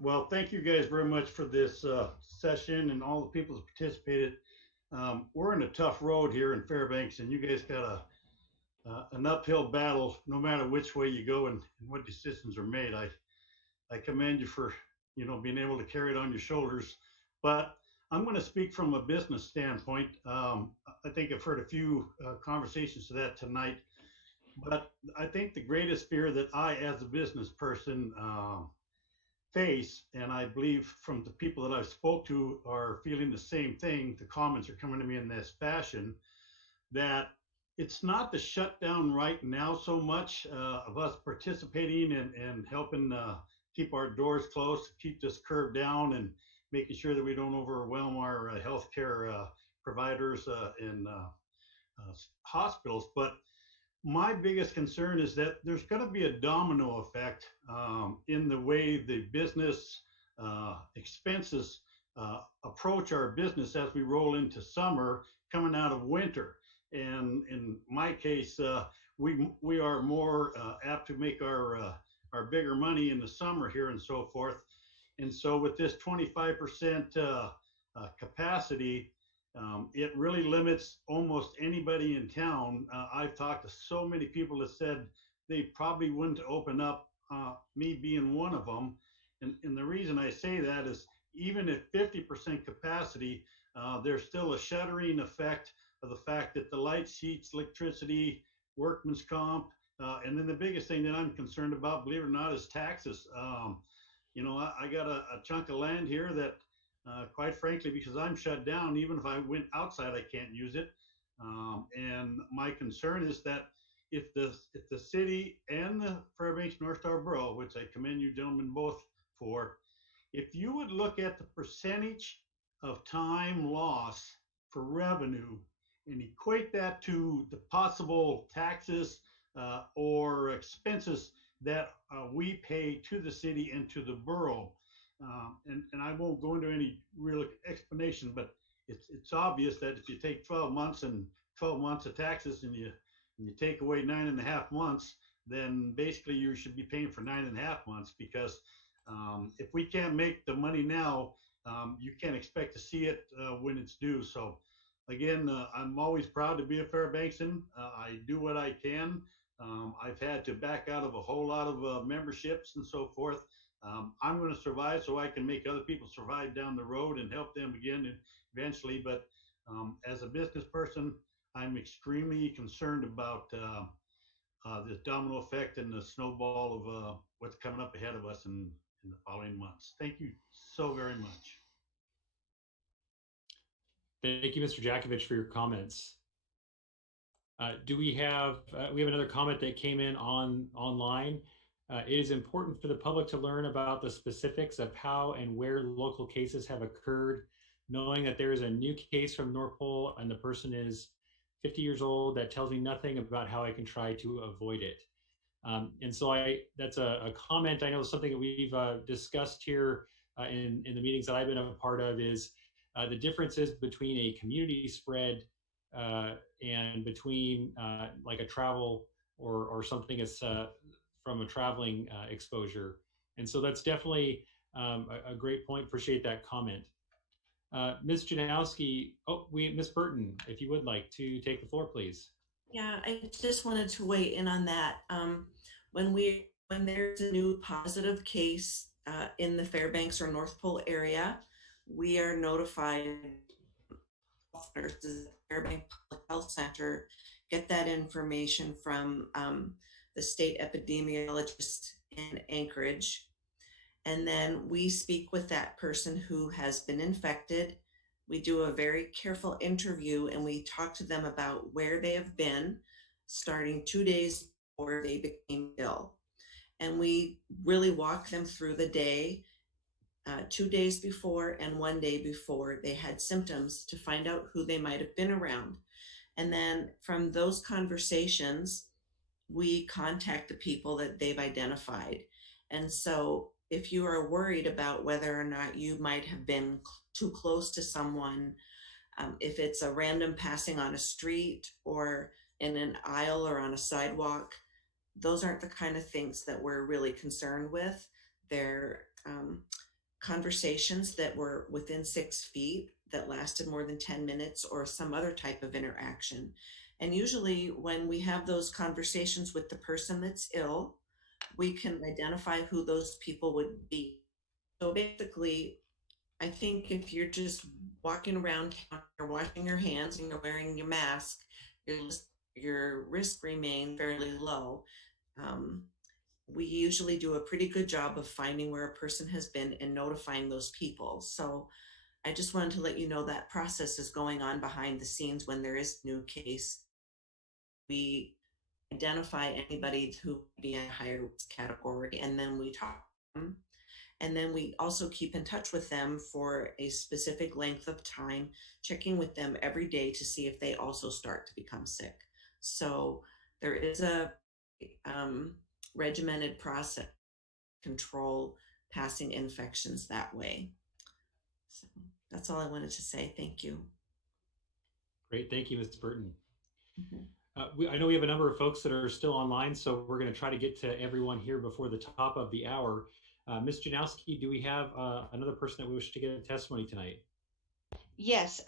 Well, thank you guys very much for this session and all the people that participated. We're in a tough road here in Fairbanks, and you guys got an uphill battle no matter which way you go and what decisions are made. I commend you for being able to carry it on your shoulders. But I'm going to speak from a business standpoint. I think I've heard a few conversations to that tonight. But I think the greatest fear that I, as a business person, face, and I believe from the people that I've spoke to are feeling the same thing, the comments are coming to me in this fashion, that it's not the shutdown right now so much of us participating and helping keep our doors closed, keep this curve down, and making sure that we don't overwhelm our healthcare providers and hospitals. But my biggest concern is that there's going to be a domino effect in the way the business expenses approach our business as we roll into summer, coming out of winter. And in my case, we are more apt to make our bigger money in the summer here and so forth. And so with this 25% capacity, it really limits almost anybody in town. I've talked to so many people that said they probably wouldn't open up, me being one of them. And the reason I say that is even at 50% capacity, there's still a shuttering effect of the fact that the lights, heats, electricity, workman's comp, and then the biggest thing that I'm concerned about, believe it or not, is taxes. I got a chunk of land here that quite frankly, because I'm shut down, even if I went outside, I can't use it. And my concern is that if the city and the Fairbanks North Star Borough, which I commend you gentlemen both for, if you would look at the percentage of time loss for revenue and equate that to the possible taxes or expenses that we pay to the city and to the borough, and I won't go into any real explanation, but it's obvious that if you take 12 months and 12 months of taxes and you take away 9.5 months, then basically you should be paying for 9.5 months, because if we can't make the money now, you can't expect to see it when it's due. So again, I'm always proud to be a Fairbanksan. I do what I can. I've had to back out of a whole lot of memberships and so forth. I'm going to survive so I can make other people survive down the road and help them again eventually. But as a business person, I'm extremely concerned about the domino effect and the snowball of what's coming up ahead of us in the following months. Thank you so very much. Thank you, Mr. Jakovich, for your comments. Do we have another comment that came in online? It is important for the public to learn about the specifics of how and where local cases have occurred, knowing that there is a new case from North Pole and the person is 50 years old. That tells me nothing about how I can try to avoid it. And so that's a comment. I know something that we've discussed here in the meetings that I've been a part of is the differences between a community spread and between like a travel or something that's from a traveling exposure. And so that's definitely a great point. Appreciate that comment. Ms. Janowski, Ms. Burton, if you would like to take the floor, please. Yeah, I just wanted to weigh in on that. When there's a new positive case in the Fairbanks or North Pole area, we are notified. Nurses at Fairbanks Public Health Center get that information from the state epidemiologist in Anchorage. And then we speak with that person who has been infected. We do a very careful interview and we talk to them about where they have been starting 2 days before they became ill. And we really walk them through the day, 2 days before and 1 day before they had symptoms to find out who they might have been around. And then from those conversations, we contact the people that they've identified. And so if you are worried about whether or not you might have been too close to someone, if it's a random passing on a street or in an aisle or on a sidewalk, those aren't the kind of things that we're really concerned with. They're conversations that were within 6 feet that lasted more than 10 minutes or some other type of interaction. And usually when we have those conversations with the person that's ill, we can identify who those people would be. So basically, I think if you're just walking around town, you're washing your hands and you're wearing your mask, your risk remain fairly low. We usually do a pretty good job of finding where a person has been and notifying those people. So I just wanted to let you know that process is going on behind the scenes when there is a new case. We identify anybody who would be in a higher risk category, and then we talk to them. And then we also keep in touch with them for a specific length of time, checking with them every day to see if they also start to become sick. So there is a regimented process to control passing infections that way. So that's all I wanted to say. Thank you. Great. Thank you, Ms. Burton. I know we have a number of folks that are still online, so we're going to try to get to everyone here before the top of the hour. Ms. Janowski, do we have another person that we wish to get a testimony tonight? Yes,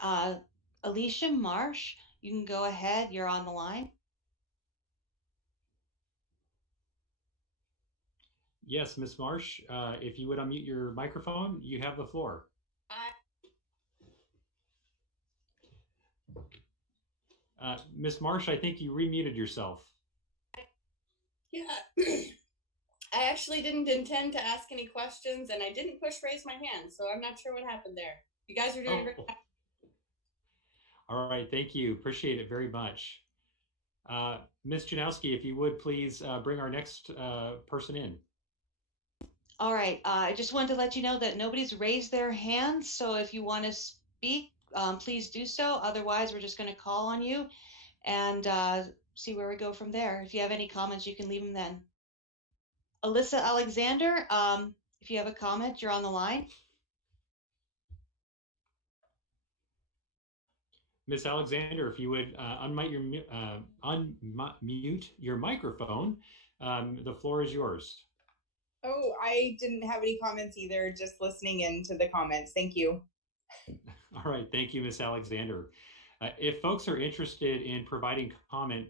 Alicia Marsh, you can go ahead. You're on the line. Yes, Ms. Marsh, if you would unmute your microphone, you have the floor. Ms. Marsh, I think you remuted yourself. Yeah, I actually didn't intend to ask any questions and I didn't push raise my hand, so I'm not sure what happened there. You guys are doing a great job. All right, thank you. Appreciate it very much. Ms. Janowski, if you would please bring our next person in. All right, I just wanted to let you know that nobody's raised their hands, so if you want to speak, please do so. Otherwise, we're just going to call on you and see where we go from there. If you have any comments, you can leave them then. Alyssa Alexander, if you have a comment, you're on the line. Ms. Alexander, if you would unmute your microphone, the floor is yours. Oh, I didn't have any comments either, just listening in to the comments. Thank you. All right, thank you, Ms. Alexander. If folks are interested in providing comment,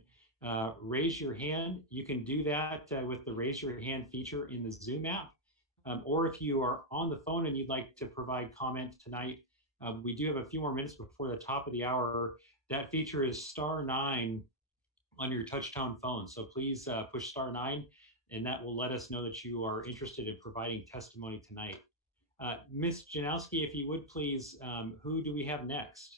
raise your hand. You can do that with the raise your hand feature in the Zoom app. Or if you are on the phone and you'd like to provide comment tonight, we do have a few more minutes before the top of the hour. That feature is *9 on your touch-tone phone. So please push *9, and that will let us know that you are interested in providing testimony tonight. Ms. Janowski, if you would please, who do we have next?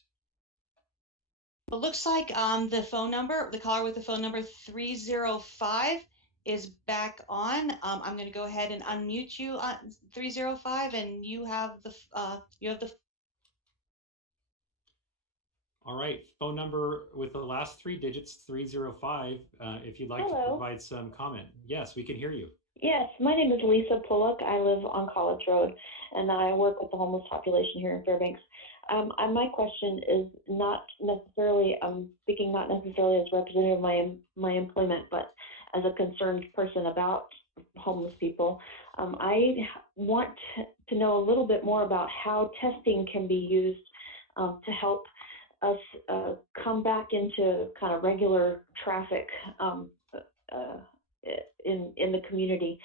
It looks like the caller with the phone number 305 is back on. I'm going to go ahead and unmute you on 305, and you have the All right, phone number with the last 3 digits, 305, if you'd like to Hello. provide some comment. Yes, we can hear you. Yes, my name is Lisa Pullock. I live on College Road, and I work with the homeless population here in Fairbanks. My question is not necessarily, I'm speaking not necessarily as representative of my employment, but as a concerned person about homeless people. I want to know a little bit more about how testing can be used to help us come back into kind of regular traffic in the community.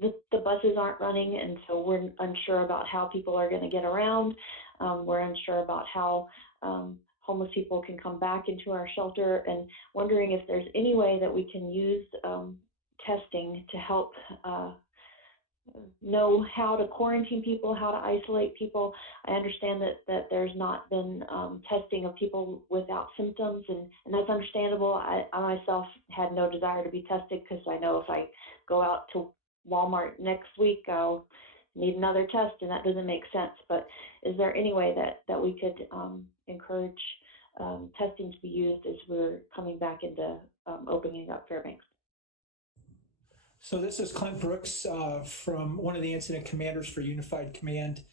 The buses aren't running, and so we're unsure about how people are going to get around. We're unsure about how homeless people can come back into our shelter, and wondering if there's any way that we can use testing to help know how to quarantine people, how to isolate people. I understand that there's not been testing of people without symptoms, and that's understandable. I myself had no desire to be tested because I know if I go out to Walmart next week, I'll need another test, and that doesn't make sense. But is there any way that we could encourage testing to be used as we're coming back into opening up Fairbanks? So this is Clint Brooks from one of the incident commanders for Unified Command.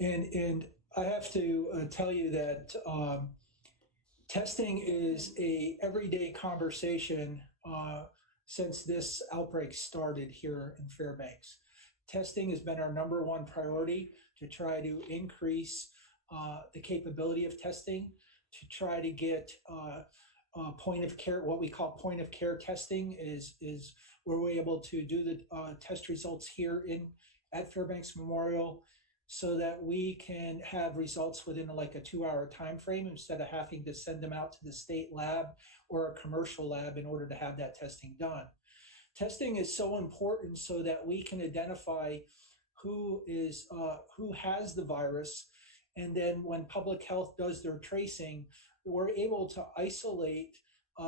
And I have to tell you that testing is a everyday conversation since this outbreak started here in Fairbanks. Testing has been our #1 priority to try to increase the capability of testing, to try to get point of care, what we call point of care testing is where we're able to do the test results here at Fairbanks Memorial so that we can have results within like a 2-hour time frame instead of having to send them out to the state lab or a commercial lab in order to have that testing done. Testing is so important so that we can identify who has the virus, and then when public health does their tracing, we're able to isolate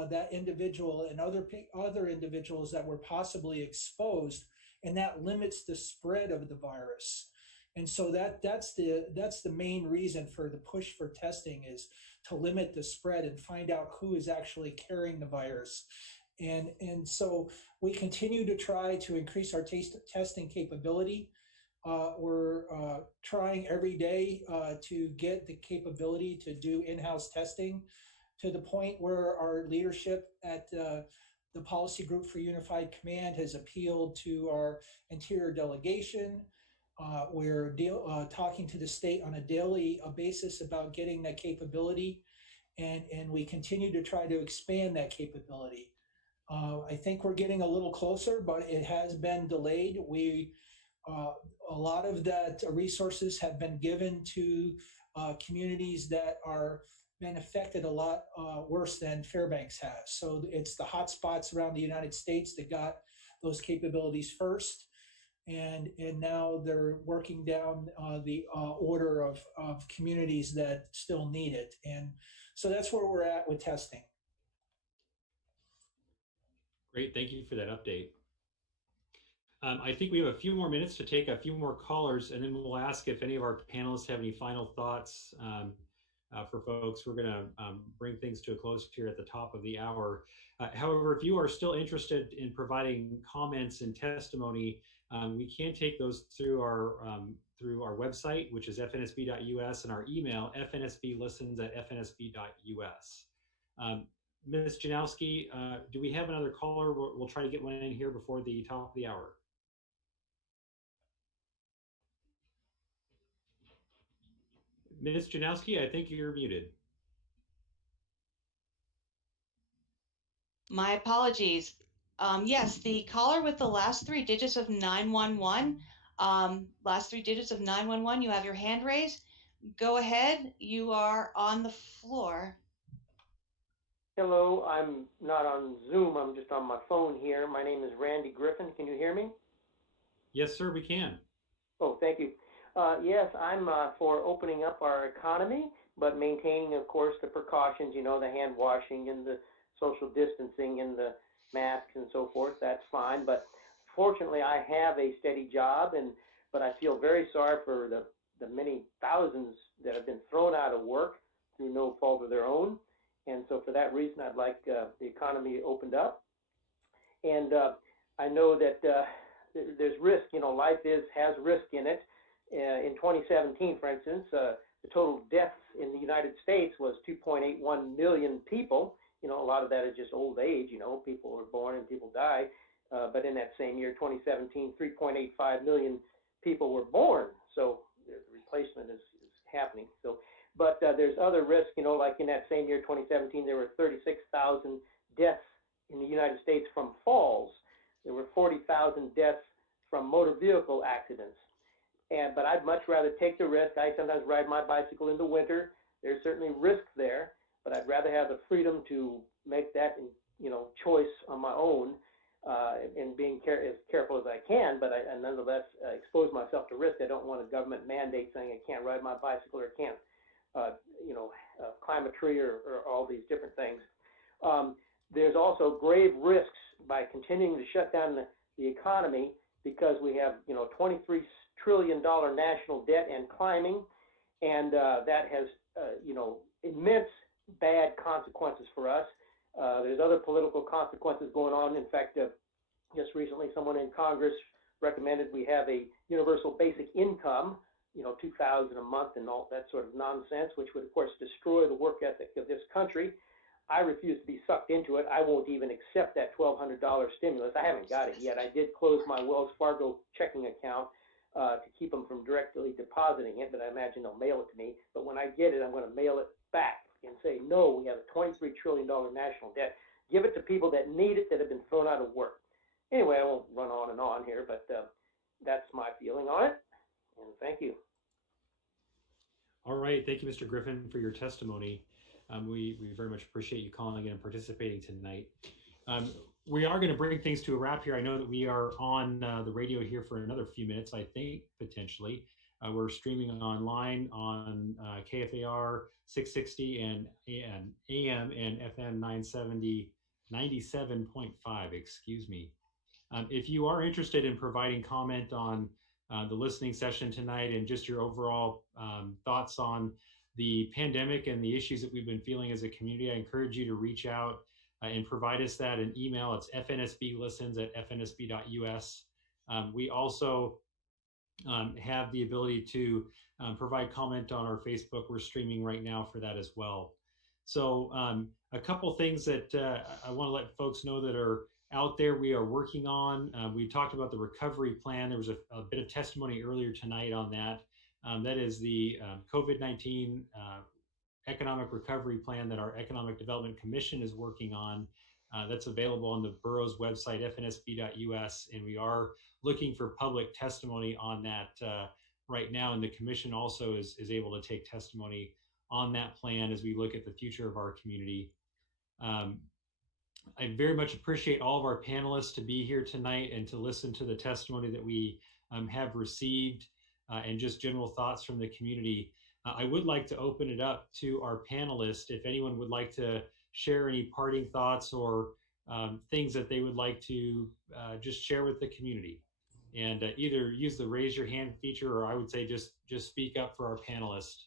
that individual and other individuals that were possibly exposed, and that limits the spread of the virus. And so that's the main reason for the push for testing, is to limit the spread and find out who is actually carrying the virus. And so we continue to try to increase our testing capability. We're trying every day to get the capability to do in-house testing, to the point where our leadership at the Policy Group for Unified Command has appealed to our interior delegation. We're talking to the state on a daily basis about getting that capability, and we continue to try to expand that capability. I think we're getting a little closer, but it has been delayed. A lot of that resources have been given to communities that are been affected a lot worse than Fairbanks has. So it's the hot spots around the United States that got those capabilities first. And now they're working down the order of communities that still need it. And so that's where we're at with testing. Great, thank you for that update. I think we have a few more minutes to take a few more callers, and then we'll ask if any of our panelists have any final thoughts for folks. We're going to bring things to a close here at the top of the hour. However, if you are still interested in providing comments and testimony, we can take those through our website, which is fnsb.us, and our email, fnsblistens@fnsb.us. Ms. Janowski, do we have another caller? We'll try to get one in here before the top of the hour. Ms. Janowski, I think you're muted. My apologies. Yes, the caller with the last 3 digits of 911, you have your hand raised. Go ahead. You are on the floor. Hello, I'm not on Zoom, I'm just on my phone here. My name is Randy Griffin. Can you hear me? Yes, sir, we can. Oh, thank you. Yes, I'm for opening up our economy, but maintaining, of course, the precautions, you know, the hand washing and the social distancing and the masks and so forth. That's fine. But fortunately, I have a steady job, but I feel very sorry for the many thousands that have been thrown out of work through no fault of their own. And so for that reason, I'd like the economy opened up. And I know that there's risk, you know, life has risk in it. In 2017, for instance, the total deaths in the United States was 2.81 million people. You know, a lot of that is just old age, you know, people are born and people die. But in that same year, 2017, 3.85 million people were born. So the replacement is happening. So, but there's other risks, you know, like in that same year, 2017, there were 36,000 deaths in the United States from falls. There were 40,000 deaths from motor vehicle accidents. But I'd much rather take the risk. I sometimes ride my bicycle in the winter. There's certainly risks there, but I'd rather have the freedom to make that, you know, choice on my own, and being as careful as I can. But I nonetheless expose myself to risk. I don't want a government mandate saying I can't ride my bicycle or can't, you know, climb a tree or all these different things. There's also grave risks by continuing to shut down the economy, because we have, you know, $23 trillion national debt and climbing, and that has, you know, immense bad consequences for us. There's other political consequences going on. In fact, just recently, someone in Congress recommended we have a universal basic income, you know, $2,000 a month and all that sort of nonsense, which would, of course, destroy the work ethic of this country. I refuse to be sucked into it. I won't even accept that $1,200 stimulus. I haven't got it yet. I did close my Wells Fargo checking account to keep them from directly depositing it, but I imagine they'll mail it to me. But when I get it, I'm going to mail it back and say, no, we have a $23 trillion national debt. Give it to people that need it, that have been thrown out of work. Anyway, I won't run on and on here, but that's my feeling on it. And thank you. All right. Thank you, Mr. Griffin, for your testimony. We very much appreciate you calling in and participating tonight. We are going to bring things to a wrap here. I know that we are on the radio here for another few minutes, I think, potentially. We're streaming online on KFAR 660 and AM and FM 970, 97.5, excuse me. If you are interested in providing comment on the listening session tonight and just your overall thoughts on the pandemic and the issues that we've been feeling as a community, I encourage you to reach out and provide us that in email. It's fnsblistens@fnsb.us. We also have the ability to provide comment on our Facebook. We're streaming right now for that as well. So a couple things that I want to let folks know that are out there we are working on. We talked about the recovery plan. There was a bit of testimony earlier tonight on that. That is the COVID-19 economic recovery plan that our Economic Development Commission is working on. That's available on the borough's website, fnsb.us, and we are looking for public testimony on that right now. And the commission also is able to take testimony on that plan as we look at the future of our community. I very much appreciate all of our panelists to be here tonight and to listen to the testimony that we have received and just general thoughts from the community. I would like to open it up to our panelists. If anyone would like to share any parting thoughts or things that they would like to just share with the community, and either use the raise your hand feature, or I would say just speak up for our panelists.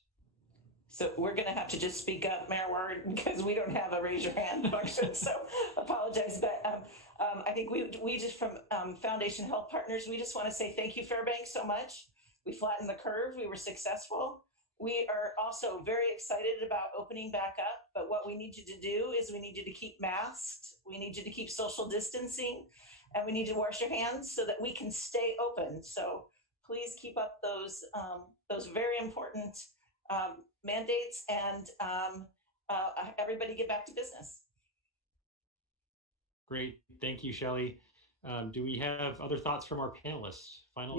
So we're going to have to just speak up, Mayor Ward, because we don't have a raise your hand function. So apologize, but I think we just from Foundation Health Partners, we just want to say thank you, Fairbanks, so much. We flattened the curve. We were successful. We are also very excited about opening back up, but what we need you to do is we need you to keep masked. We need you to keep social distancing, and we need you to wash your hands so that we can stay open. So please keep up those very important mandates, and everybody get back to business. Great. Thank you, Shelley. Do we have other thoughts from our panelists? Final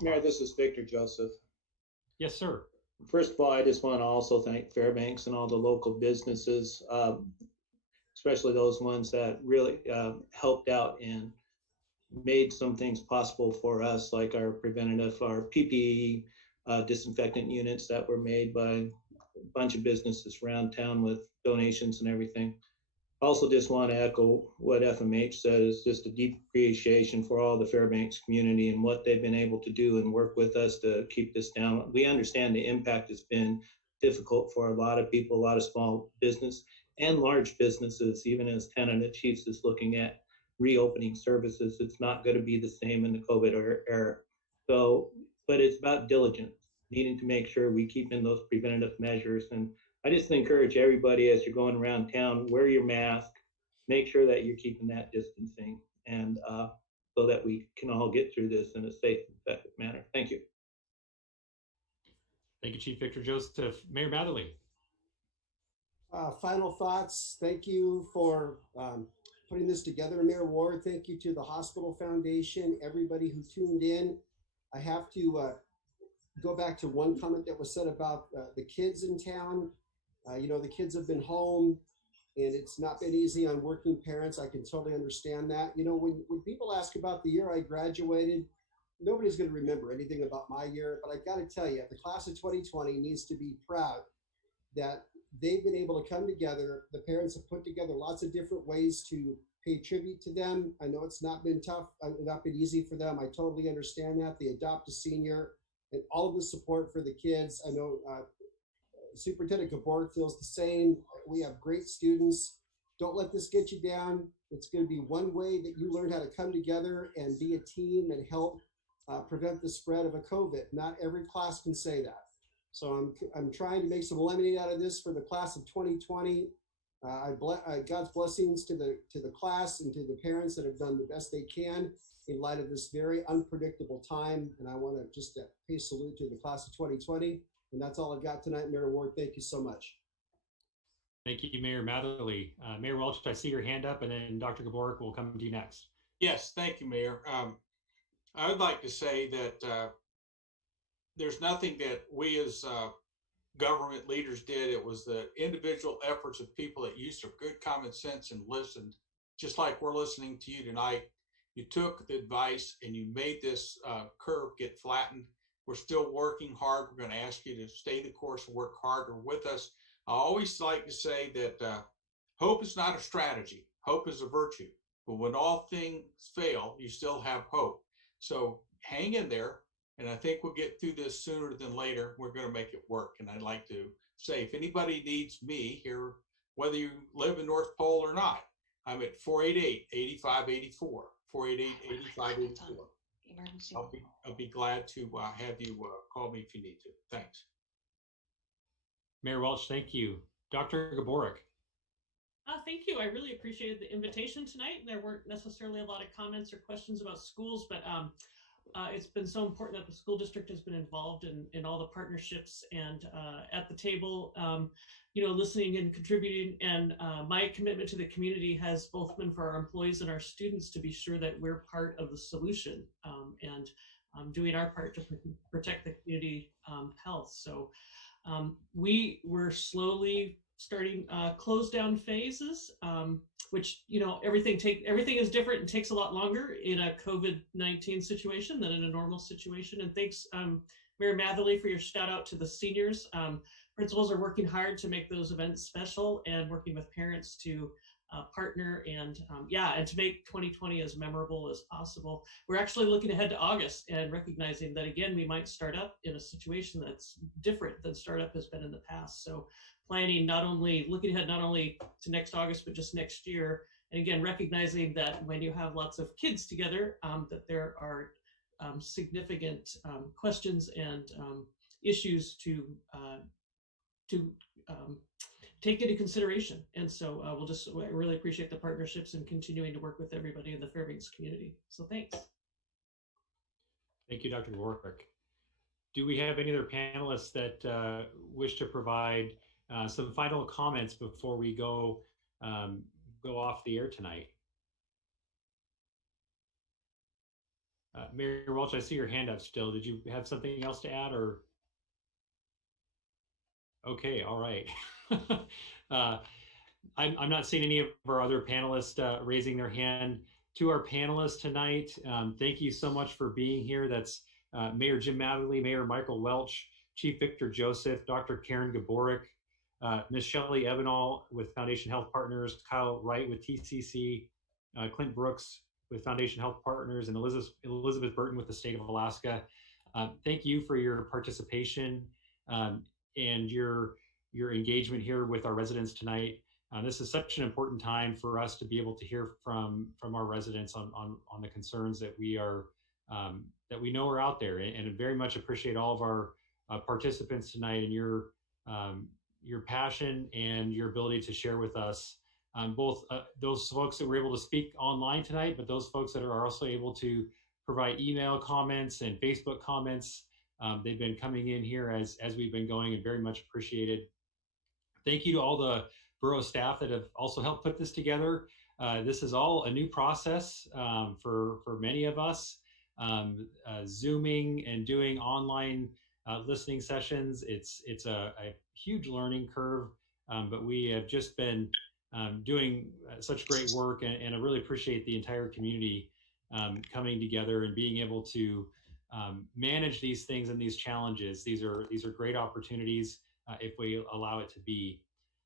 Mayor, this is Victor Joseph. Yes, sir. First of all, I just want to also thank Fairbanks and all the local businesses. especially those ones that really helped out and made some things possible for us, like our PPE disinfectant units that were made by a bunch of businesses around town with donations and everything. Also, just want to echo what FMH said, is just a deep appreciation for all the Fairbanks community and what they've been able to do and work with us to keep this down. We understand the impact has been difficult for a lot of people, a lot of small business and large businesses. Even as Tenant Chiefs is looking at reopening services, it's not going to be the same in the COVID era. So, but it's about diligence, needing to make sure we keep in those preventative measures. And I just encourage everybody, as you're going around town, wear your mask, make sure that you're keeping that distancing, and so that we can all get through this in a safe and effective manner. Thank you. Thank you, Chief Victor Joseph. Mayor Matherly. Final thoughts. Thank you for putting this together, Mayor Ward. Thank you to the Hospital Foundation, everybody who tuned in. I have to go back to one comment that was said about the kids in town. You know, the kids have been home and it's not been easy on working parents. I can totally understand that. You know, when people ask about the year I graduated, nobody's going to remember anything about my year, but I got to tell you, the class of 2020 needs to be proud that they've been able to come together. The parents have put together lots of different ways to pay tribute to them. I know it's not been tough, not been easy for them. I totally understand that. The Adopt a Senior and all of the support for the kids. I know Superintendent Gaborg feels the same. We have great students. Don't let this get you down. It's going to be one way that you learn how to come together and be a team and help prevent the spread of a COVID. Not every class can say that. So I'm trying to make some lemonade out of this for the class of 2020. God's blessings to the class and to the parents that have done the best they can in light of this very unpredictable time. And I want to just pay salute to the class of 2020. And that's all I've got tonight, Mayor Ward. Thank you so much. Thank you, Mayor Matherly. Mayor Welch, I see your hand up, and then Dr. Gabork will come to you next. Yes, thank you, Mayor. I would like to say that there's nothing that we as government leaders did. It was the individual efforts of people that used their good common sense and listened, just like we're listening to you tonight. You took the advice and you made this curve get flattened. We're still working hard. We're going to ask you to stay the course and work harder with us. I always like to say that hope is not a strategy. Hope is a virtue. But when all things fail, you still have hope. So hang in there. And I think we'll get through this sooner than later. We're going to make it work. And I'd like to say, if anybody needs me here, whether you live in North Pole or not, I'm at 488-8584, 488-8584. I'll be glad to have you call me if you need to. Thanks. Mayor Welch, thank you. Dr. Gaborek. Thank you. I really appreciated the invitation tonight. There weren't necessarily a lot of comments or questions about schools, but it's been so important that the school district has been involved in all the partnerships and at the table, you know, listening and contributing. And my commitment to the community has both been for our employees and our students to be sure that we're part of the solution and doing our part to protect the community health. So we were slowly starting close down phases, which, you know, everything is different and takes a lot longer in a COVID-19 situation than in a normal situation. And thanks, Mayor Matherly, for your shout out to the seniors. Principals are working hard to make those events special and working with parents to partner and to make 2020 as memorable as possible. We're actually looking ahead to August and recognizing that, again, we might start up in a situation that's different than startup has been in the past. So planning, looking ahead not only to next August, but just next year. And again, recognizing that when you have lots of kids together, that there are significant questions and issues to take into consideration. And so I really appreciate the partnerships and continuing to work with everybody in the Fairbanks community. So thanks. Thank you, Dr. Warwick. Do we have any other panelists that wish to provide some final comments before we go off the air tonight? Mayor Welch, I see your hand up still. Did you have something else to add, or? Okay, all right. I'm not seeing any of our other panelists raising their hand. To our panelists tonight, thank you so much for being here. That's Mayor Jim Matherly, Mayor Michael Welch, Chief Victor Joseph, Dr. Karen Gaborik, Ms. Shelley Ebenall with Foundation Health Partners, Kyle Wright with TCC, Clint Brooks with Foundation Health Partners, and Elizabeth Burton with the State of Alaska. Thank you for your participation and your engagement here with our residents tonight. This is such an important time for us to be able to hear from our residents on the concerns that we are that we know are out there, and very much appreciate all of our participants tonight and your passion and your ability to share with us both those folks that were able to speak online tonight, but those folks that are also able to provide email comments and Facebook comments. They've been coming in here as we've been going, and very much appreciated. Thank you to all the Borough staff that have also helped put this together. This is all a new process for many of us. Zooming and doing online listening sessions, it's a huge learning curve, but we have just been doing such great work, and I really appreciate the entire community coming together and being able to manage these things and these challenges. These are great opportunities if we allow it to be.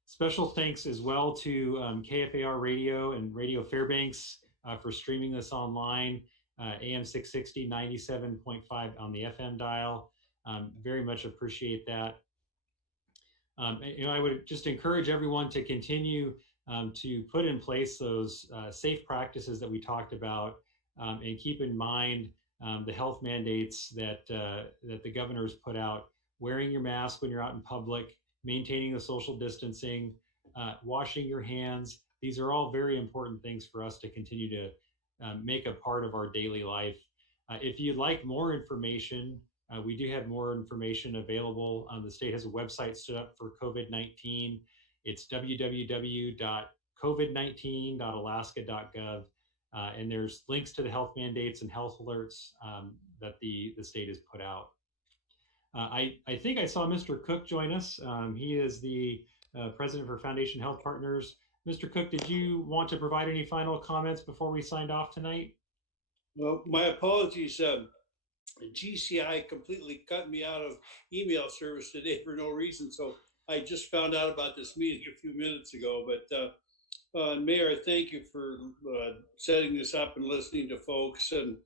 Special thanks as well to KFAR Radio and Radio Fairbanks for streaming this online, AM 660, 97.5 on the FM dial. Very much appreciate that. I would just encourage everyone to continue to put in place those safe practices that we talked about, and keep in mind the health mandates that the governor's put out: wearing your mask when you're out in public, maintaining the social distancing, washing your hands. These are all very important things for us to continue to make a part of our daily life. If you'd like more information, we do have more information available. The state has a website stood up for COVID-19. It's www.covid19.alaska.gov. And there's links to the health mandates and health alerts that the state has put out. I think I saw Mr. Cook join us. He is the president for Foundation Health Partners. Mr. Cook, did you want to provide any final comments before we signed off tonight? Well, my apologies. GCI completely cut me out of email service today for no reason. So I just found out about this meeting a few minutes ago. But Mayor, thank you for setting this up and listening to folks. And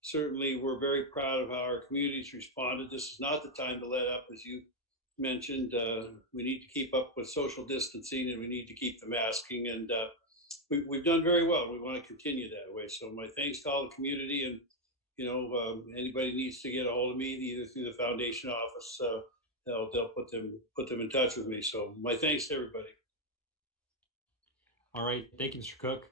certainly we're very proud of how our community's responded. This is not the time to let up, as you mentioned. We need to keep up with social distancing, and we need to keep the masking. And we've done very well. We want to continue that way. So my thanks to all the community, and anybody needs to get a hold of me either through the foundation office, they'll put them in touch with me. So my thanks to everybody. All right, thank you, Mr. Cook.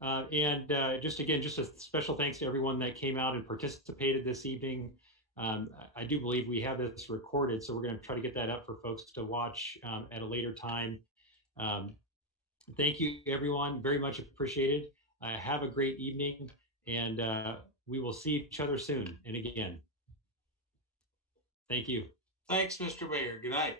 And just a special thanks to everyone that came out and participated this evening. I do believe we have this recorded, so we're going to try to get that up for folks to watch at a later time. Thank you, everyone. Very much appreciated. Have a great evening, and we will see each other soon. And again, thank you. Thanks, Mr. Mayor. Good night.